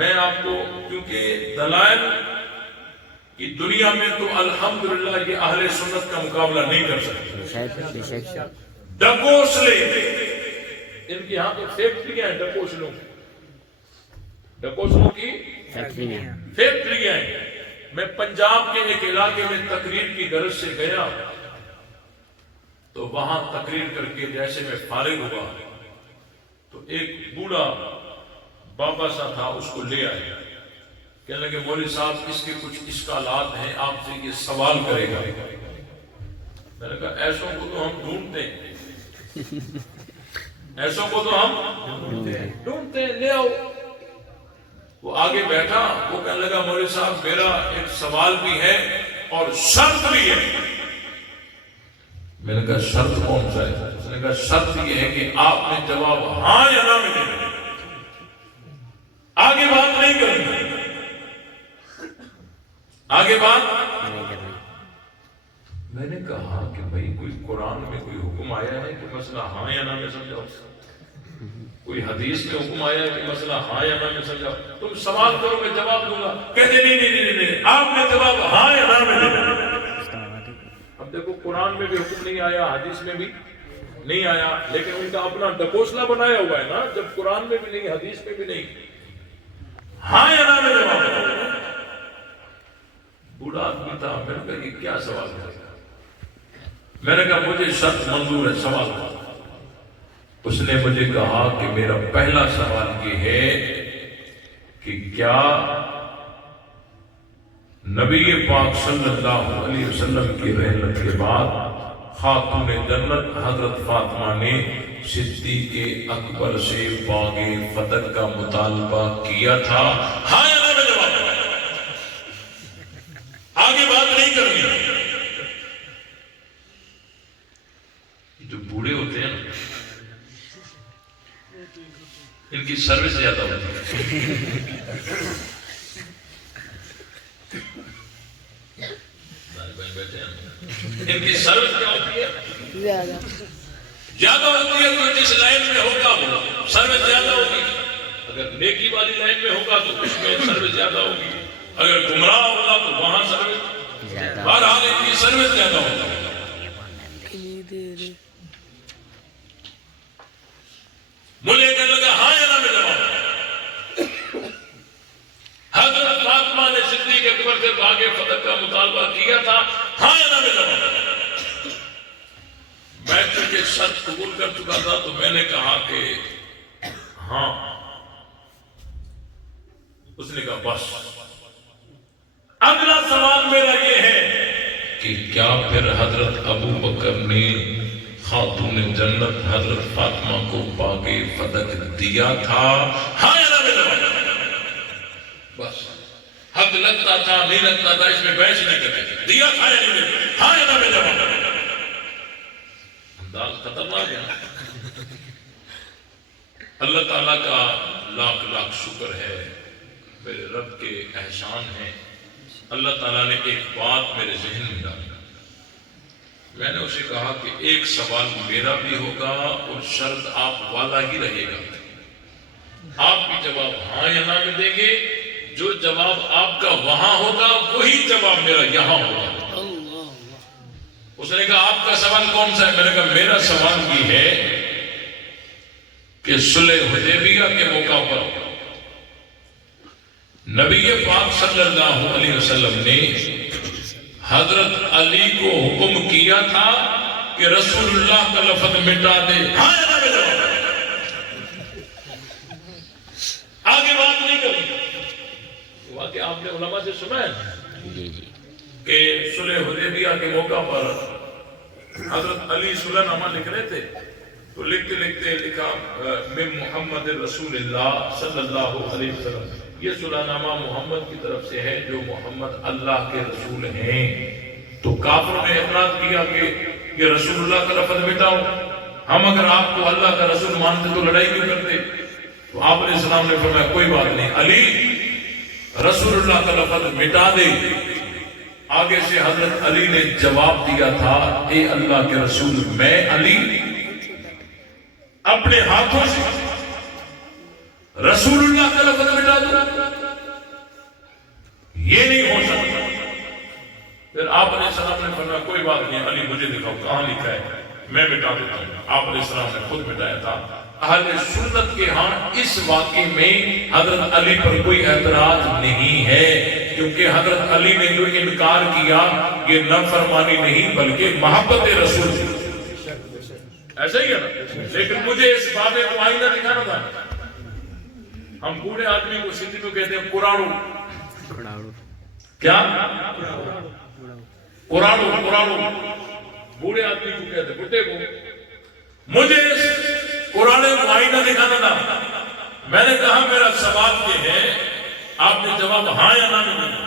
میں آپ کو کیونکہ دلائل کی دنیا میں تو الحمدللہ یہ اہل سنت کا مقابلہ نہیں کر سکتے۔ ڈکوسلے ان کی یہاں تو فیکٹریاں ہیں، ڈکوسلوں کی فیکٹریاں ہیں۔ میں پنجاب کے ایک علاقے میں تقریر کی غرض سے گیا تو وہاں تقریر کر کے جیسے میں فارغ ہوا تو ایک بوڑھا بابا سا تھا، اس کو لے آئے، کہنے لگے مولوی صاحب اس کے کچھ اشکالات ہیں، آپ سے یہ سوال کرے گا۔ میں نے کہا ایسوں کو تو ہم ڈھونڈتے ہیں، ایسوں کو تو ہم ڈھونڈتے ہیں، لے آؤ۔ وہ آگے بیٹھا، وہ کہنے لگا مولوی صاحب میرا ایک سوال بھی ہے اور شرط بھی ہے۔ میں نے کہا شرط کون سا ہے؟ اس نے کہا شرط یہ ہے کہ آپ نے جواب ہاں یا نہ میں دینا، آگے بات نہیں کرنی، آگے بات۔ میں نے کہا کہ بھائی کوئی قرآن میں کوئی حکم آیا ہے کہ مسئلہ ہاں یا نہ میں سمجھاؤ؟ کوئی حدیث میں حکم آیا کہ مسئلہ ہاں یا نہ میں سمجھاؤ؟ تم سوال کرو میں جواب دوں گا، کہتے نہیں آپ نے جواب ہاں یا نہ میں دینا۔ اب دیکھو قرآن میں بھی حکم نہیں آیا، حدیث میں بھی نہیں آیا، لیکن ان کا اپنا ڈکوسلا بنایا ہوا ہے نا، جب قرآن میں بھی نہیں حدیث میں بھی نہیں، ہاں یا نہ میں جواب دوں۔ بوڑھا آدمی تھا، میں نے کہا یہ کیا سوال ہے؟ میں نے کہا مجھے شرط منظور ہے، سوال کرو۔ اس نے مجھے کہا کہ میرا پہلا سوال یہ ہے کہ کیا نبی پاک صلی اللہ علیہ وسلم کی رحلت کے بعد خاتون جنت حضرت فاطمہ نے صدیق اکبر سے باغ فتح کا مطالبہ کیا تھا؟ ہاں یا نہ میں جواب دوں۔ آگے بات نہیں کرنی۔ جو بوڑھے ہوتے ہیں نا، ان کی سروس زیادہ ہوتی ہے۔ ان کی سروس کیا ہوتی ہے؟ زیادہ ہوتی ہے۔ تو جس لائن میں ہوگا وہ سروس زیادہ ہوگی۔ اگر نیکی والی لائن میں ہوگا تو اس میں سروس زیادہ ہوگی، اگر گمراہ ہوگا تو وہاں سروس بہرحال ان کی سروس زیادہ ہوگی۔ مجھے کہنے لگا ہاں یا نہ میں جواب۔ حضرت فاطمہ نے صدیق اکبر سے باغ فتح کا مطالبہ کیا تھا، ہاں یا نہ میں جواب۔ میں چونکہ شرط قبول کر چکا تھا تو میں نے کہا کہ ہاں۔ اس نے کہا بس۔ اگلا سوال میرا یہ ہے کہ کیا پھر حضرت ابو بکر نے خاتون جنت حضرت فاطمہ کو باغ فتح دیا تھا؟ ہاں یا نہ میں جواب۔ بس حق لگتا تھا نہیں لگتا تھا اس میں بحث نہیں کریں، دیا تھا یا نہیں دیا، ہاں یا نہ میں جواب۔ انداز خطرناک ہے۔ اللہ تعالیٰ کا لاکھ لاکھ شکر ہے، میرے رب کے احسان ہیں۔ اللہ تعالیٰ نے ایک بات میرے ذہن میں ڈالی۔ میں نے اسے کہا کہ ایک سوال میرا بھی ہوگا اور شرط آپ والا ہی رہے گا، آپ بھی جواب ہاں یا نہ میں دیں گے، جو جواب آپ کا وہاں ہوگا وہی جواب میرا یہاں ہوگا۔ اس نے کہا آپ کا سوال کون سا ہے؟ میں نے کہا میرا سوال یہ ہے کہ صلح حدیبیہ کے موقع پر نبی پاک صلی اللہ علیہ وسلم نے حضرت علی کو حکم کیا تھا کہ رسول اللہ کا لفظ مٹا دے، ہاں یا نہ میں جواب۔ آگے بات نہیں کریں۔ واقعہ آپ نے علماء سے سنا ہے کہ صلح حدیبیہ کے موقع پر حضرت علی صلح نامہ لکھ رہے تھے، تو لکھتے لکھتے لکھا من محمد رسول اللہ صلی اللہ علیہ وسلم، یہ صلح نامہ محمد کی طرف سے ہے جو محمد اللہ کے رسول ہیں۔ تو کافروں نے اعتراض کیا کہ یہ رسول اللہ کا لفظ مٹاؤ، ہم اگر آپ کو اللہ کا رسول مانتے تو لڑائی کیوں کرتے؟ تو آپ علیہ السلام نے فرمایا کوئی بات نہیں، علی رسول اللہ کا لفظ مٹا دے۔ آگے سے حضرت علی نے جواب دیا تھا، اے اللہ کے رسول، میں علی اپنے ہاتھوں سے رسول اللہ کا لفظ مٹا دوں؟ یہ نہیں ہو سکتا۔ پھر آپ علیہ السلام نے فرمایا کوئی بات نہیں، علی مجھے دکھاؤ کہاں لکھا ہے، میں مٹا دیتا ہوں۔ آپ علیہ السلام نے خود مٹایا تھا۔ اہل سنت کے ہاں اس واقعے میں حضرت علی پر کوئی اعتراض نہیں ہے، کیونکہ حضرت علی نے جو انکار کیا یہ نافرمانی نہیں بلکہ محبت رسول تھی۔ ایسا ہی ہے نا؟ لیکن مجھے اس بابے کو آئینہ دکھانا تھا۔ ہم بوڑھے آدمی کو سندھی میں کہتے ہیں قرآن کیا؟ قرآن بوڑھے آدمی کو کہتے ہیں، بڑھے کو۔ مجھے اس قرآن کو آئینہ دکھانا تھا۔ میں نے کہا میرا سوال یہ ہے، آپ نے جواب ہاں یا نہ میں دیا۔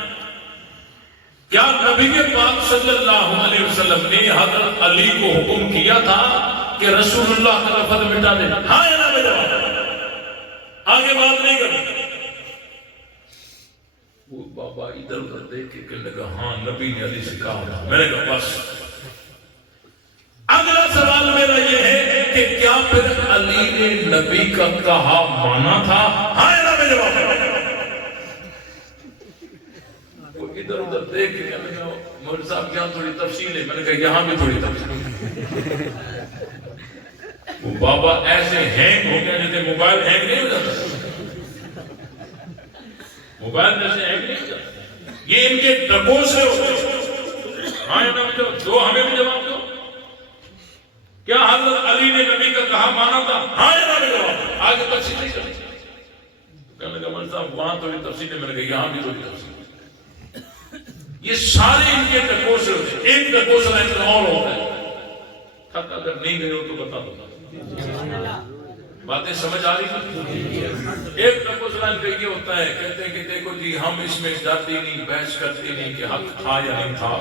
کیا نبی پاک صلی اللہ علیہ وسلم نے حضرت علی کو حکم کیا تھا کہ رسول اللہ کا لفظ مٹا دے؟ ہاں یا نہ میں جواب۔ آگے بات نہیں کرنی۔ وہ بابا ادھر ادھر دیکھ کے کہنے لگا ہاں نبی نے علی سے کہا تھا۔ میں نے کہا بس۔ اگلا سوال میرا یہ ہے کہ کیا پھر علی نے نبی کا کہا مانا تھا؟ ہاں یا نا میں جواب دو۔ وہ ادھر ادھر دیکھ کے کہنے لگا مولوی صاحب یہاں تھوڑی تفصیل ہے۔ میں نے کہا یہاں بھی تھوڑی تفصیل ہے۔ وہ بابا ایسے ہینگ ہو گیا جیسے موبائل ہینگ نہیں ہو جاتا، موبائل جیسے ہینگ نہیں ہو جاتا، یہ ان کے ڈبوسے ہوتے ہیں۔ ہاں یا نا میں جواب دو، ہمیں بھی جواب دو۔ کیا حضرت علی نے نبی کا کہا مانا تھا؟ ہاں یا نا میں جواب دو۔ آگے تفصیل نہیں کریں۔ کہنے لگا مولوی صاحب وہاں تھوڑی تفصیل ہے۔ میں نے کہا یہاں بھی تھوڑی تفصیل ہے۔ یہ سارے ان کے ڈبوسے ہوتے ہیں۔ ایک ڈبوسا اور ہوتا ہے، تھک اگر نہیں گئے ہو تو بتا دو، باتیں سمجھ آ رہی ہیں؟ ایک نقص لائن کا یہ ہوتا ہے، کہتے ہیں کہ دیکھو جی ہم اس میں ڈرتے نہیں، بحث کرتے نہیں کہ حق تھا یا نہیں تھا،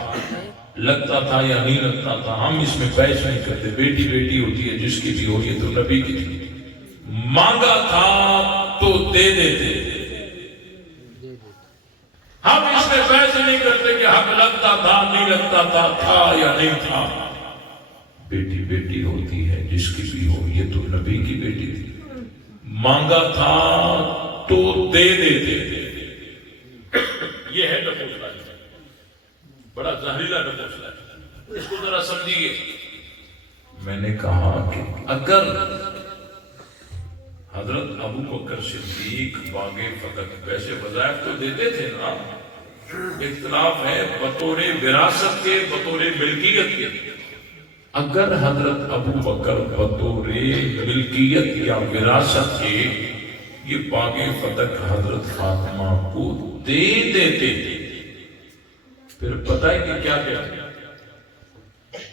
لگتا تھا یا نہیں لگتا تھا، ہم اس میں بحث نہیں کرتے۔ بیٹی بیٹی ہوتی ہے، جس کی بھی ہو، یہ تو نبی کی تھی، مانگا تھا تو دے دیتے۔ ہم اس میں بحث نہیں کرتے کہ حق لگتا تھا نہیں لگتا تھا یا نہیں تھا۔ بیٹی بیٹی ہوتی ہے، جس کی بھی ہو، یہ تو نبی کی بیٹی تھی، مانگا تھا تو دے دیتے۔ یہ ہے ڈبوسلا، بڑا زہریلا ڈبوسلا ہے، اس کو ذرا سمجھیے۔ میں نے کہا کہ اگر حضرت ابو بکر صدیق باغ فتح پیسے وظائف تو دیتے تھے نا، اختلاف ہے بطور وراثت کے، بطور ملکیت کے۔ اگر حضرت ابو بکر بطور ملکیت یا وراثت کے یہ باغ فتح حضرت فاطمہ کو دے دیتے تھے، پھر پتہ ہے کہ کیا کہتے؟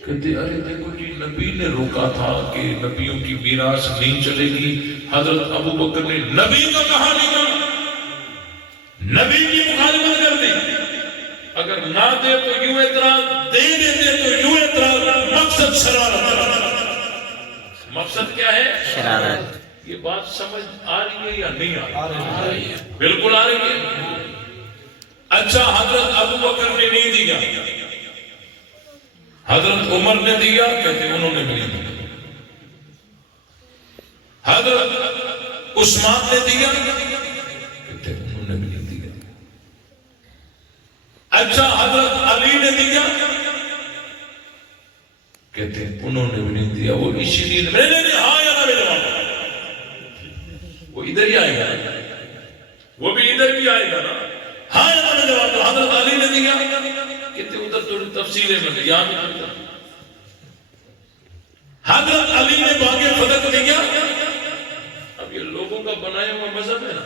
کہتے ارے دیکھو جی نبی نے روکا تھا کہ نبیوں کی میراث نہیں چلے گی، حضرت ابو بکر نے نبی کا کہا نہیں مانا، نبی کی مخالفت کر دی۔ اگر نہ دے تو یوں اعتراض، دے دیتے تو یوں اعتراض، مقصد شرارت۔ مقصد کیا ہے؟ شرارت۔ یہ بات سمجھ آ رہی ہے یا نہیں آ رہی ہے؟ بالکل آ رہی ہے۔ اچھا حضرت ابو بکر نے نہیں دیا، حضرت عمر نے دیا، کہتے انہوں نے بھی نہیں دیا۔ حضرت عثمان نے دیا، کہتے انہوں نے بھی نہیں دیا۔ اچھا حضرت علی نے دیا، کہتے انہوں نے بھی نہیں دیا۔ وہ اسی لیے میں نے ہاں یا نہ میں جواب، وہ ادھر ہی آئے گا، وہ بھی ادھر بھی آئے گا نا، ہاں یا نہ میں جواب دو۔ حضرت علی نے دیا، کہتے ادھر تو تفصیلیں میں یہاں بھی کرتا۔ حضرت علی نے باغ فتح دیا۔ اب یہ لوگوں کا بنایا ہوا مذہب ہے نا،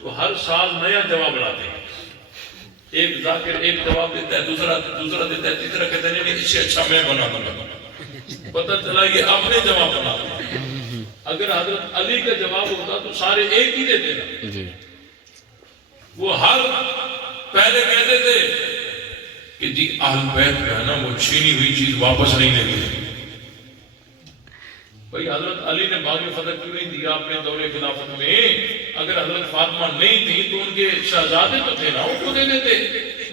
تو ہر سال نیا جواب لاتے ہیں۔ ایک ذاکر ایک جواب دیتا ہے، دوسرا دیتا ہے، تیسرا کہتا ہے نہیں اس سے اچھا میں بنا دوں گا۔ پتہ چلا یہ اپنے جواب بناتے ہیں۔ اگر حضرت علی کا جواب ہوتا تو سارے ایک ہی دیتے نا۔ وہ ہر پہلے کہتے تھے کہ جی اہل بیت جو ہے نا وہ چھینی ہوئی چیز واپس نہیں لے گی۔ بھئی حضرت علی نے باغ فتح کیوں نہیں دیا اپنے دور خلافت میں؟ اگر حضرت فاطمہ نہیں تھی تو ان کے شہزادے تو تھے نا، ان کو دے دیتے۔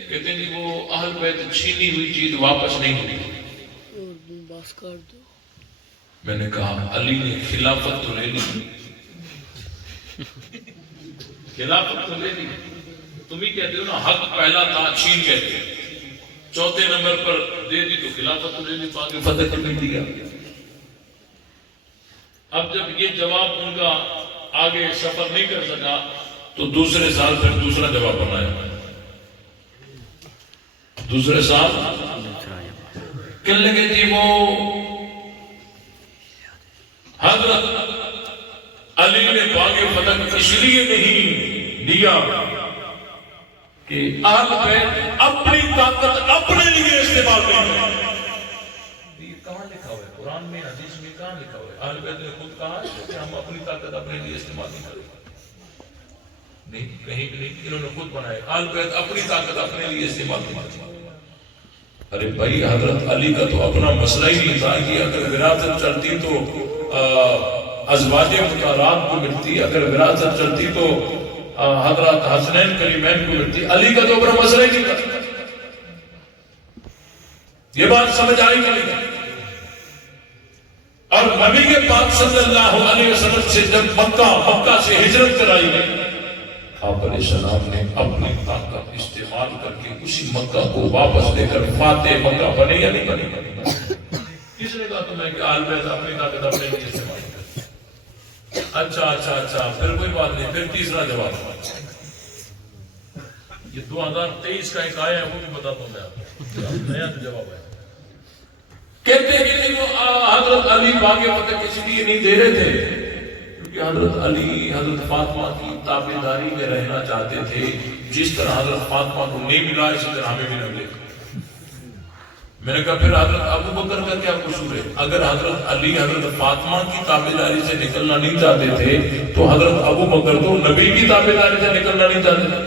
کہتے ہیں جی وہ اہل بیت چھینی ہوئی چیز واپس نہیں ہوئی۔ میں نے کہا علی نے خلافت تو لے لی، خلافت تو لے لی، تم ہی کہتے ہو نا حق پہلا تھا چھین کہتے، چوتھے نمبر پر دے دی تو خلافت تو لے لی، باغ فتح کر نہیں دیا۔ اب جب یہ جواب ان کا آگے سفر نہیں کر سکا تو دوسرے سال پھر دوسرا جواب بنایا۔ دوسرے سال کہنے لگے جی وہ حضرت علی نے باغ فتح اس لیے نہیں دیا کہ اہل بیت اپنی طاقت اپنے لیے استعمال نہیں کرے۔ یہ کہاں لکھا ہوا ہے؟ قرآن میں، حدیث میں کہاں لکھا ہوا ہے؟ اہل بیت نے خود کہا ہے کہ ہم اپنی طاقت اپنے لیے استعمال نہیں کریں۔ نہیں، کہیں بھی نہیں، انہوں نے خود بنایا اہل بیت اپنی طاقت اپنے لیے استعمال نہیں کریں۔ ارے بھائی حضرت علی کا تو اپنا مسئلہ ہی نہیں تھا کہ اگر وراثت چلتی تو ازواج مطہرات کو ملتی، اگر وراثت چلتی تو حضرت حسنین کریمین کو ملتی۔ علی کا تو اپنا مسئلہ ہی نہیں تھا۔ یہ بات سمجھ آئی کہ نہیں؟ اور نبی کے پاک صلی اللہ علیہ وسلم سے جب مکہ سے ہجرت کرائی گئی، آپ علیہ السلام نے اپنی طاقت استعمال کر کے اسی مکہ کو واپس لے کر فاتح مکہ بنے یا نہیں بنے؟ کس نے کہا تمہیں کہ آل بیت اپنی طاقت اپنے لیے استعمال کرے؟ اچھا پھر کوئی بات نہیں، پھر تیسرا جواب، یہ 2023 کا ایک آیا ہے وہ بھی بتاتا ہوں میں آپ کو، نیا جواب ہے۔ کہتے ہیں کہ وہ حضرت علی باغ فتح کس لیے نہیں دے رہے تھے؟ کہ حضرت علی حضرت فاطمہ کی تابعداری میں رہنا چاہتے تھے، جس طرح حضرت فاطمہ کو نہیں ملا اسی طرح ہمیں بھی نہ ملے۔ میں نے کہا پھر حضرت ابو بکر کا کیا قصور ہے؟ اگر حضرت علی حضرت فاطمہ کی تابعداری سے نکلنا نہیں چاہتے تھے تو حضرت ابو بکر تو نبی کی تابعداری سے نکلنا نہیں چاہتے تھے۔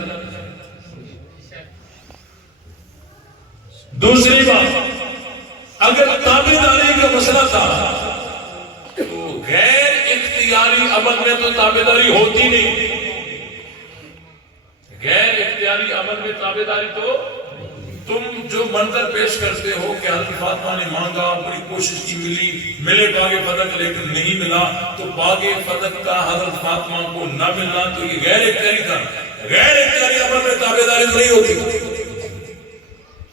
دوسری بات، اگر تابعداری کا مسئلہ تھا تو غیر اختیاری عمل میں تو تابعداری ہوتی نہیں، غیر اختیاری عمل میں تابعداری تو تم جو منظر پیش کرتے ہو کہ حضرت فاطمہ نے مانگا، بڑی کوشش کی، ملے باغ فتح لیکن نہیں ملا، تو باغ فتح کا حضرت فاطمہ کو نہ ملنا تو یہ غیر اختیاری تھا۔ غیر اختیاری عمل میں تابعداری نہیں ہوتی۔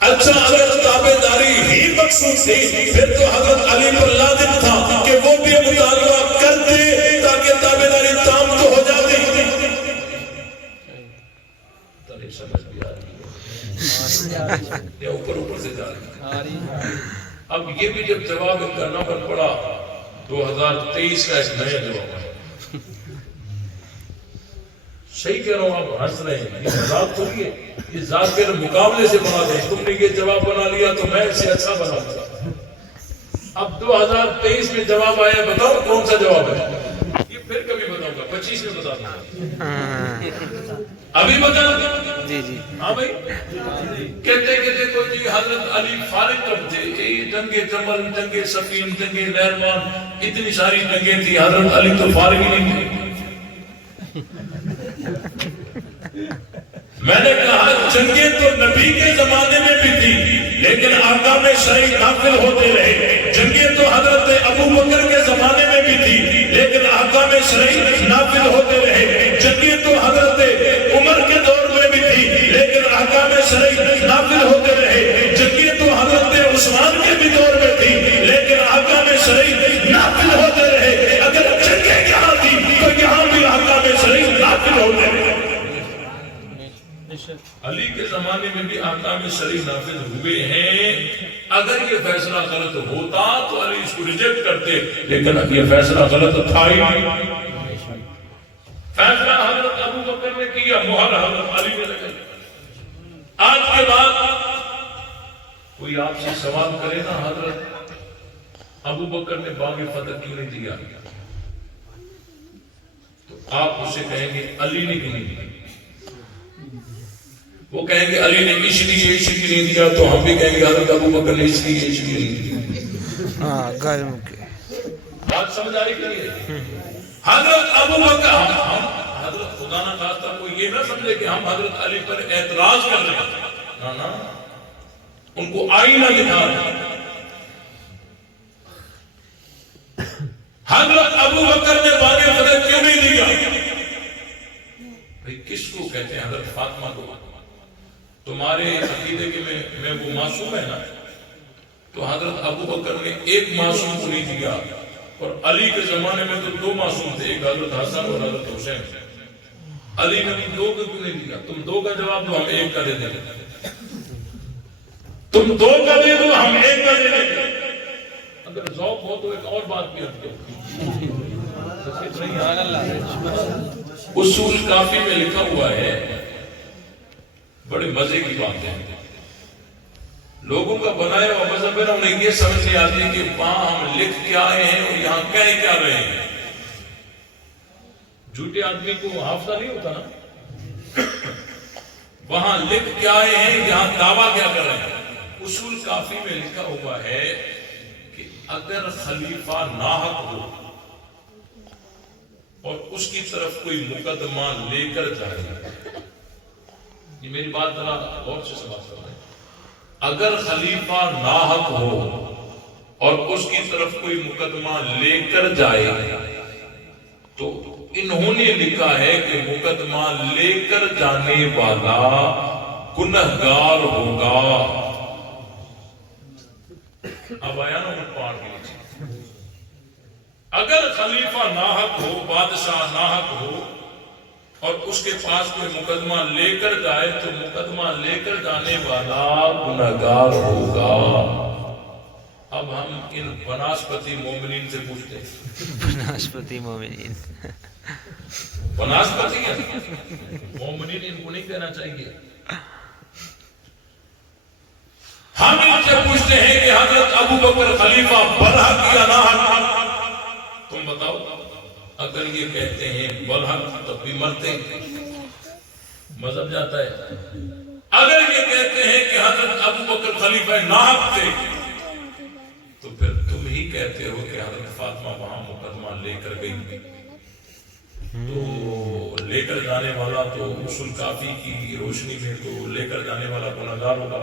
اچھا اگر تابعداری ہی مقصود تھی پھر تو حضرت علی پر لازم تھا کہ وہ بھی مطالبہ کرتے تاکہ تابعداری تام تو ہو جاتی۔ اوپر سے جا رہی۔ اب یہ بھی جب جواب ان کا نمبر پڑا 2023 کا ایک نیا جواب ہے۔ صحیح کہہ رہا ہوں، آپ ہنس رہے ہیں، یہ مذاق تھوڑی ہے، یہ ذات کے مقابلے سے بنا دیں، تم نے یہ جواب بنا لیا تو میں اسے اچھا بنا دوں۔ اب 2023 میں جواب آیا، بتاؤ کون سا جواب ہے؟ یہ پھر کبھی بتاؤں گا، 25 میں بتا دوں گا، ابھی بتا دوں۔ جی جی ہاں بھائی، کہتے کوئی جی حضرت علی فارغ کب تھے؟ جنگ جمل، جنگ سفین، جنگ نہروان، اتنی ساری جنگیں تھی، حضرت علی تو فارغ ہی نہیں تھے۔ میں نے کہا جنگیں تو نبی کے زمانے میں بھی تھی لیکن احکام شرعی نافذ ہوتے رہے، جنگیں تو حضرت ابو بکر کے زمانے میں بھی تھی لیکن احکام شرعی نافذ ہوتے رہے، جنگیں تو حضرت عمر کے دور میں بھی تھی لیکن احکام شرعی نافذ ہوتے رہے، جنگیں تو حضرت عثمان کے بھی دور میں تھی لیکن احکام شرعی نافذ ہوتے رہے۔ اگر جنگیں یہاں تھی تو یہاں بھی احکام شرعی نافذ ہوتے رہے۔ علی کے زمانے میں بھی احکام شرعی نافذ ہوئے ہیں۔ اگر یہ فیصلہ غلط ہوتا تو علی اس کو ریجیکٹ کرتے، لیکن اب یہ فیصلہ غلط تھا ہی نہیں۔ فیصلہ حضرت ابو بکر نے کیا، مہر حضرت علی نے لگائی۔ آج کے بعد کوئی آپ سے سوال کرے نا حضرت ابو بکر نے باغ فتح کیوں نہیں دیا، تو آپ اسے کہیں گے علی نے کیوں نہیں دیا۔ وہ کہیں گے علی نے اس لیے نہیں دیا، تو ہم بھی کہیں گے حضرت ابو بکر نے اس لیے نہیں دیا۔ ہاں گرم کے بات سمجھ آئی کہ نہیں؟ حضرت ابو بکر، ہم حضرت خدا نہ خواستہ کوئی یہ نہ سمجھے کہ ہم حضرت علی پر اعتراض کر رہے ہیں، نا ان کو آئینہ دکھا رہے ہیں۔ حضرت ابو بکر نے باغ فتح کیوں نہیں دیا؟ بھئی کس کو کہتے ہیں؟ حضرت فاطمہ کو۔ تمہارے عقیدے کے میں وہ معصوم ہے نا، تو حضرت ابو بکر نے ایک معصوم کو نہیں دیا، اور علی کے زمانے میں تو دو معصوم تھے، ایک حضرت حسن اور حضرت حسین۔ علی نے دو کو کیوں نہیں دیا؟ تم دو کا جواب دو، ہم ایک کا دے دیں گے۔ تم دو کا دے دو، ہم ایک کا دے دیں گے۔ اگر ذوق ہو تو ایک اور بات بھی ہوتی ہے۔ اصول کافی میں لکھا ہوا ہے، بڑے مزے کی بات ہے۔ لوگوں کا بنایا ہوا مذہب ہے نا، انہیں یہ سمجھ نہیں آتی کہ وہاں ہم لکھ کیا آئے ہیں اور یہاں کہہ کیا رہے ہیں۔ جھوٹے آدمی کو حافظہ نہیں ہوتا نا، وہاں لکھ کیا آئے ہیں، یہاں دعویٰ کیا کر رہے ہیں۔ اصول کافی میں لکھا ہوا ہے کہ اگر خلیفہ ناحق ہو اور اس کی طرف کوئی مقدمہ لے کر جائے، یہ میری بات ذرا غور سے سمجھ کر رہے ہیں، اگر خلیفہ ناحق ہو اور اس کی طرف کوئی مقدمہ لے کر جائے تو انہوں نے لکھا ہے کہ مقدمہ لے کر جانے والا گنہگار ہوگا. اب آیا نا پاٹ کے نیچے. اگر خلیفہ ناحق ہو، بادشاہ ناحق ہو اور اس کے پاس کوئی مقدمہ لے کر جائے تو مقدمہ لے کر جانے والا گنہگار ہوگا. اب ہم ان بناسپتی مومنین سے پوچھتے ہیں. بناسپتی مومنین، بناسپتی ہے مومنین، ان کو نہیں کہنا چاہیے. ہم ان سے پوچھتے ہیں کہ حضرت ابو بکر خلیفہ برحق یا ناحق؟ تم بتاؤ. اگر یہ کہتے ہیں برحق تب بھی مرتے ہیں، مذہب جاتا ہے. اگر یہ کہتے ہیں کہ حضرت ابو بکر خلیفہ ناحق تھے تو پھر تم ہی کہتے ہو کہ حضرت فاطمہ وہاں مقدمہ لے کر گئی. تو لے کر جانے والا تو اصول کافی کی روشنی میں تو لے کر جانے والا گنہگار ہوگا.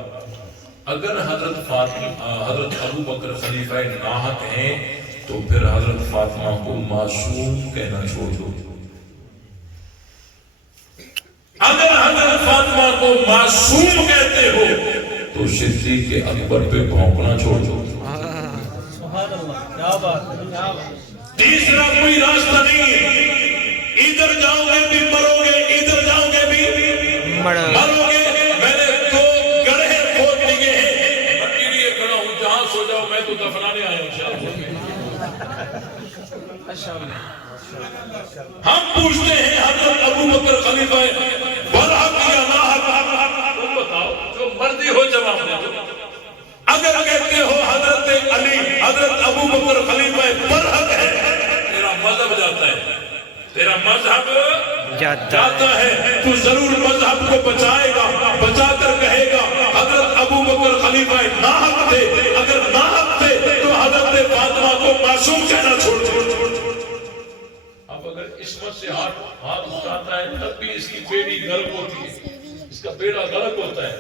اگر حضرت ابو بکر خلیفہ ناحق ہیں تو پھر حضرت فاطمہ کو معصوم کہنا چھوڑ دو. اگر حضرت فاطمہ کو معصوم کہتے ہو تو صدیق اکبر پہ بھونکنا چھوڑ دو. تیسرا کوئی راستہ نہیں. ادھر جاؤ گے بھی مرو گے، ادھر جاؤ گے بھی مرو گے. میں نے 2 گڑھے کھود دیے ہیں، بٹی لیے کھڑا ہوں، جہاں سو جاؤ، میں تو دفنانے آیا ہوں. ہم پوچھتے ہیں حضرت ابو بکر خلیفہ برحق یا ناحق؟ تم بتاؤ، جو مرضی ہو جواب دے دو. اگر کہتے ہو حضرت علی، حضرت ابو بکر خلیفہ برحق ہے، تیرا مذہب جاتا ہے، تیرا مذہب جاتا ہے. تو ضرور مذہب کو بچائے گا، بچا کر کہے گا حضرت ابو بکر خلیفہ ناحق تھے. اگر ناحق تھے تو حضرت فاطمہ کو معصوم کہنا چھوڑ دو. اب اگر عصمت سے ہاتھ اٹھاتا ہے تب بھی اس کی بیڑی غلط ہوتی ہے، اس کا بیڑا غلط ہوتا ہے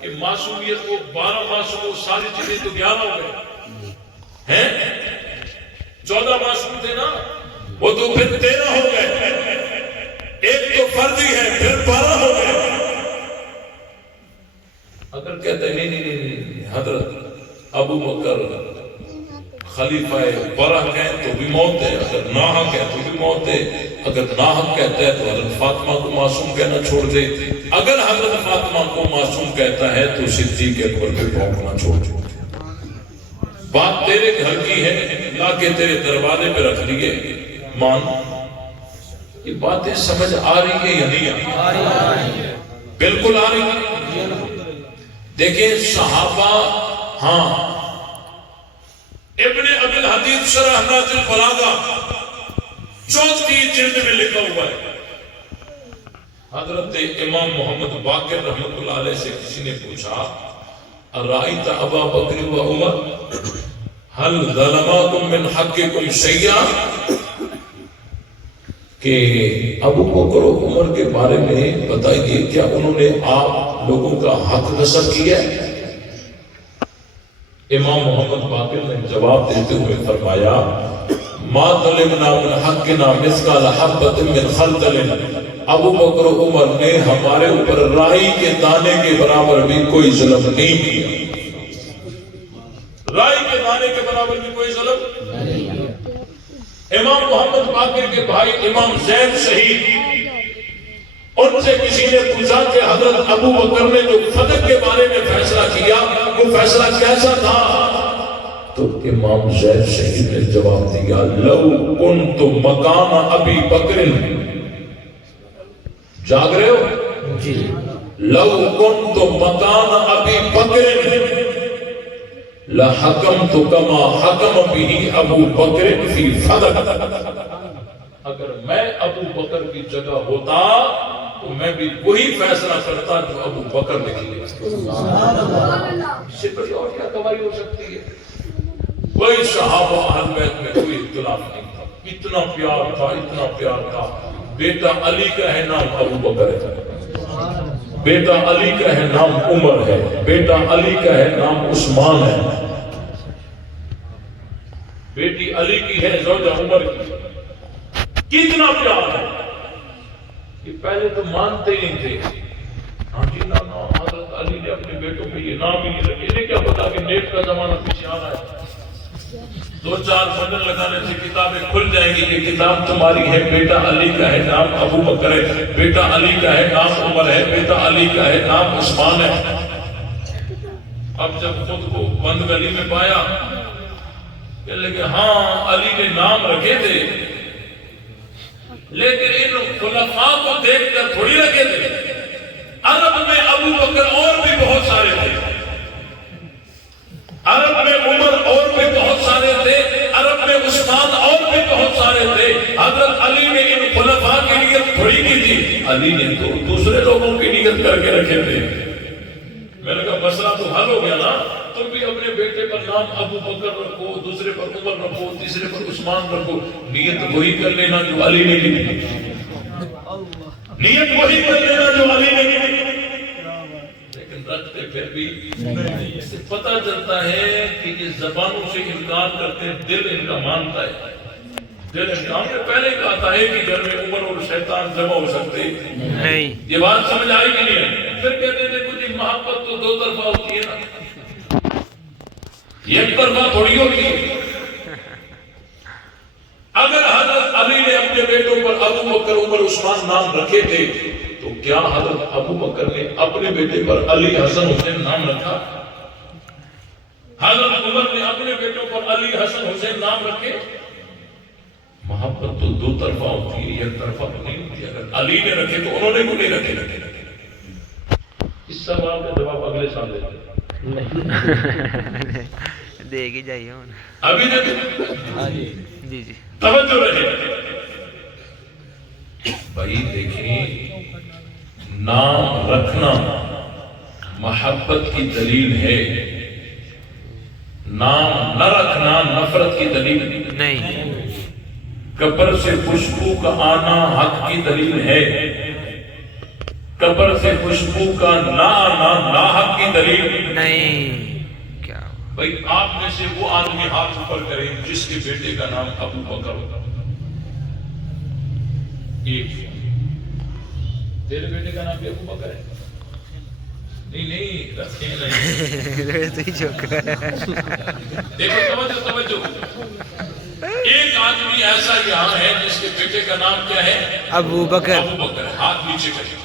کہ معصومیت کو 12 معصوم کو ساری چیزیں تو 11 ہو گئے ہیں. 14 معصوم تھے نا، وہ تو پھر 13 ہو گئے. ایک تو فرضی ہے، پھر 12 ہو گئے. اگر کہتے ہیں نہیں حضرت ابو بکر خلیفہ برحق ہے تو بھی موت ہے، اگر ناحق ہے تو بھی موت ہے. اگر ناحق کہتا ہے تو حضرت فاطمہ کو معصوم کہنا چھوڑ دے. اگر حضرت فاطمہ کو معصوم کہتا ہے تو صدیق اکبر پہ بھونکنا چھوڑ دے. بات تیرے گھر کی ہے، لا کے تیرے دروازے پہ رکھ لیے، مان. یہ باتیں سمجھ آ رہی ہے یا نہیں آ رہی؟ بالکل آ رہی ہے. دیکھیں صحابہ، ہاں ابن ابی الحدیث شرح ناظر البلاغہ 34 جلد میں لکھا ہوا ہے. حضرت امام محمد باقر رحمۃ اللہ علیہ سے کسی نے پوچھا ارائیت ابا بکر و عمر هل ظلماکم من حقکم شیئا، کہ ابو بکر و عمر کے بارے میں بتائیے کیا انہوں نے آپ لوگوں کا حق غصب کیا ہے؟ امام محمد باقر نے جواب دیتے ہوئے فرمایا ما ظلمنا من حقنا مثقال حبۃ من خردل. ابو بکر و عمر نے ہمارے اوپر رائی کے دانے کے برابر بھی کوئی ظلم نہیں کیا. رائی کے دانے کے برابر بھی کوئی ظلم نہیں کیا. امام محمد باقر کے بھائی امام زید شہید، ان سے کسی نے پوچھا کہ حضرت ابو بکر نے جو فدق کے بارے میں فیصلہ کیا وہ فیصلہ کیسا تھا؟ تو امام زید شہید نے جواب دیا لو کنت مکان ابی بکر، جاگ رہے ہو جی، لو کنت مکان ابی بکر لحکمت کما حکم به ابو بکر فی فدق. اگر میں ابو بکر کی جگہ ہوتا تو میں بھی وہی فیصلہ کرتا جو ابو بکر نے کیا. اس سے بڑی اور کیا گواہی ہو سکتی ہے؟ کوئی صحابہ اہل بیت میں کوئی اختلاف نہیں تھا، اتنا پیار تھا، اتنا پیار تھا. بیٹا علی کا ہے نام ابو بکر ہے، بیٹا علی کا ہے نام عمر ہے، بیٹا علی کا ہے نام عثمان ہے. بیٹی علی کی ہے زوجہ عمر کی. کتنا پیار ہے. یہ پہلے تو مانتے ہی نہیں تھے. ہاں جی نا حضرت علی نے اپنے بیٹوں پہ یہ نام ہی نہیں رکھے. انہیں کیا پتا کہ نیٹ کا زمانہ پیچھے آ رہا ہے. 2-4 بٹن لگانے سے کتابیں کھل جائیں گی. یہ کتاب تمہاری ہے, بیٹا علی کا ہے, نام ابو بکر ہے, بیٹا علی کا ہے, نام عمر ہے, بیٹا علی کا ہے, نام عثمان ہے. اب جب خود کو بند گلی میں پایا کہ لگے ہاں علی نے نام رکھے تھے, لیکن ان خلفاء کو دیکھ کر تھوڑی رکھے تھے. عرب میں ابو بکر اور بھی بہت سارے تھے, عرب میں عمر اور بھی بہت سارے تھے, عرب میں عثمان اور بھی بہت سارے تھے. حضرت علی نے ان خلفاء کی نیت تھوڑی کی تھی, علی نے تو دوسرے لوگوں کی نیت کر کے رکھے تھے. میں نے کہا مسئلہ تو حل ہو گیا نا. تم بھی اپنے بیٹے پر نام ابو بکر رکھو, دوسرے پر عمر رکھو, تیسرے پر عثمان رکھو. نیت وہی کر لینا جو علی نے کی تھی, نیت وہی کر لینا جو علی نے کی تھی. لیکن رکھتے پھر بھی اس سے پتہ چلتا ہے کہ یہ زبانوں سے انکار کرتے, دل ان کا مانتا ہے. دل ہم نے پہلے کہا تھا کہ گھر میں عمر اور شیطان جمع ہو سکتے نہیں. یہ بات سمجھ آئی کہ نہیں؟ پھر کہتے تھے کچھ محبت تو 2 طرفہ ہوتی ہے نا, ایک طرفہ تھوڑی ہوتی ہے. اگر حضرت علی نے اپنے بیٹوں پر ابو بکر عمر عثمان نام رکھے تھے تو کیا حضرت ابو بکر نے اپنے بیٹے پر علی حسن حسین نام رکھا؟ حضرت عمر نے اپنے بیٹوں پر علی حسن حسین نام رکھے؟ محبت تو 2 طرفہ ہوتی ہے, ایک طرفہ تو نہیں ہوتی. اگر علی نے رکھے تو انہوں نے کو نہیں رکھے. اس سوال کا جواب اگلے سال دیتے دیکھ ہی جائیے ابھی دیکھیں. جی جی توجہ رہے بھائی. دیکھیں, نام رکھنا محبت کی دلیل ہے, نام نہ رکھنا نفرت کی دلیل نہیں. قبر سے خوشبو کا آنا حق کی دلیل ہے, قبر سے خوشبو کا نہ آنا ناحق کی دلیل نہیں. کیا بھائی آپ میں سے وہ آدمی ہاتھ اوپر کریں جس کے بیٹے کا نام ابو بکر ہوتا. ایک تیرے بیٹے کا نام بھی ابو بکر ہے؟ نہیں رکھیں نہیں. دیکھو توجہ. ایک آدمی ایسا یہاں ہے جس کے بیٹے کا نام کیا ہے؟ ابو بکر. ہاتھ نیچے کرے.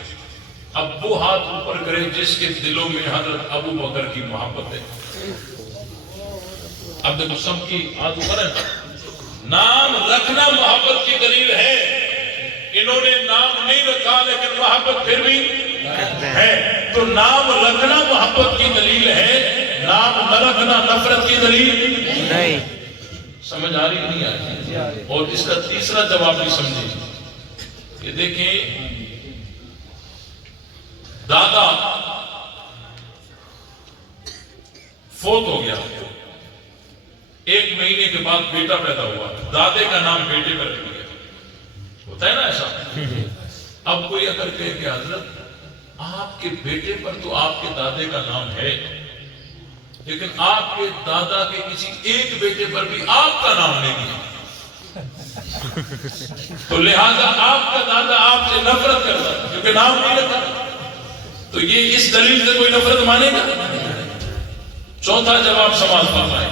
اب وہ ہاتھ اوپر کرے جس کے دلوں میں حضرت ابو بکر کی محبت ہے. اب دیکھو سب کی ہاتھ اوپر ہے. نام رکھنا محبت کی دلیل ہے. انہوں نے نام نہیں رکھا لیکن محبت پھر بھی ہے. تو نام رکھنا محبت کی دلیل ہے, نام نہ رکھنا نفرت کی دلیل نہیں. سمجھ آ رہی نہیں آ رہی؟ اور اس کا تیسرا جواب بھی سمجھیں. یہ دیکھیں, دادا فوت ہو گیا, 1 مہینے کے بعد بیٹا پیدا ہوا, دادے کا نام بیٹے پر رکھ دیا. ہوتا ہے نا ایسا؟ اب کوئی اگر کہے کہ حضرت آپ کے بیٹے پر تو آپ کے دادے کا نام ہے, لیکن آپ کے دادا کے کسی ایک بیٹے پر بھی آپ کا نام نہیں ہے, تو لہذا آپ کا دادا آپ سے نفرت کرتا ہے کیونکہ نام نہیں رکھا. تو یہ اس دلیل سے کوئی نفرت مانے گا؟ چوتھا جواب سماج فرمائے.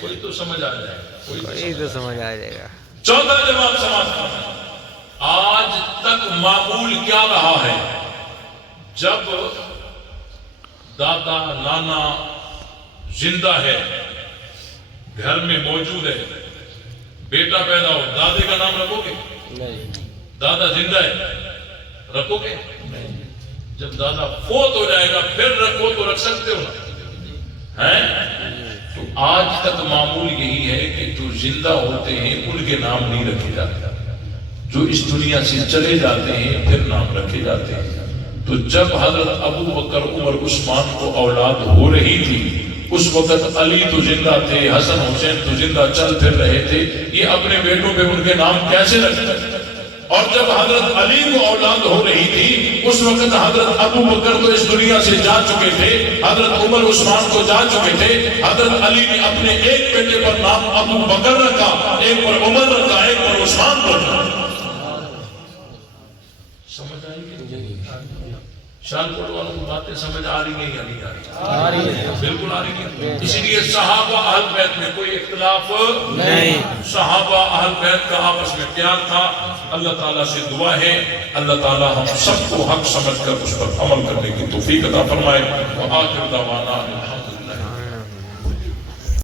کوئی تو سمجھ آ جائے گا, کوئی تو سمجھ آ جائے گا. چوتھا جواب سماج فرمائے. آج تک معمول کیا رہا ہے, جب دادا نانا زندہ ہے, گھر میں موجود ہے, بیٹا پیدا ہو, دادے کا نام رکھو گے؟ نہیں. دادا زندہ ہے, رکھو گے؟ نہیں. جب دادا فوت ہو جائے گا پھر رکھو تو رکھ سکتے ہو نا. تو آج تک معمول یہی ہے کہ جو زندہ ہوتے ہیں ان کے نام نہیں رکھے جاتے, جو اس دنیا سے چلے جاتے ہیں پھر نام رکھے جاتے ہیں. تو جب حضرت ابو بکر عمر عثمان کو اولاد ہو رہی تھی اس وقت علی تو زندہ تھے, حسن حسین تو زندہ چل پھر رہے تھے, یہ اپنے بیٹوں پہ ان کے نام کیسے رکھتے؟ اور جب حضرت علی کو اولاد ہو رہی تھی اس وقت حضرت ابو بکر تو اس دنیا سے جا چکے تھے، حضرت عمر عثمان کو جا چکے تھے، حضرت علی نے اپنے ایک بیٹے پر نام ابو بکر رکھا، ایک پر عمر رکھا، ایک پر عثمان رکھا۔ سمجھ آئی گی؟ شان کوٹ والوں کو باتیں سمجھ آ رہی ہیں یا نہیں آ رہی ہیں؟ بالکل آ رہی ہیں۔ اسی لیے صحابہ اہل بیت میں کوئی اختلاف نہیں، صحابہ اہل بیت کا آپس میں پیار تھا۔ اللہ تعالیٰ سے دعا ہے اللہ تعالیٰ ہم سب کو حق سمجھ کر اس پر عمل کرنے کی توفیق عطا فرمائے۔ وآخر دعوانا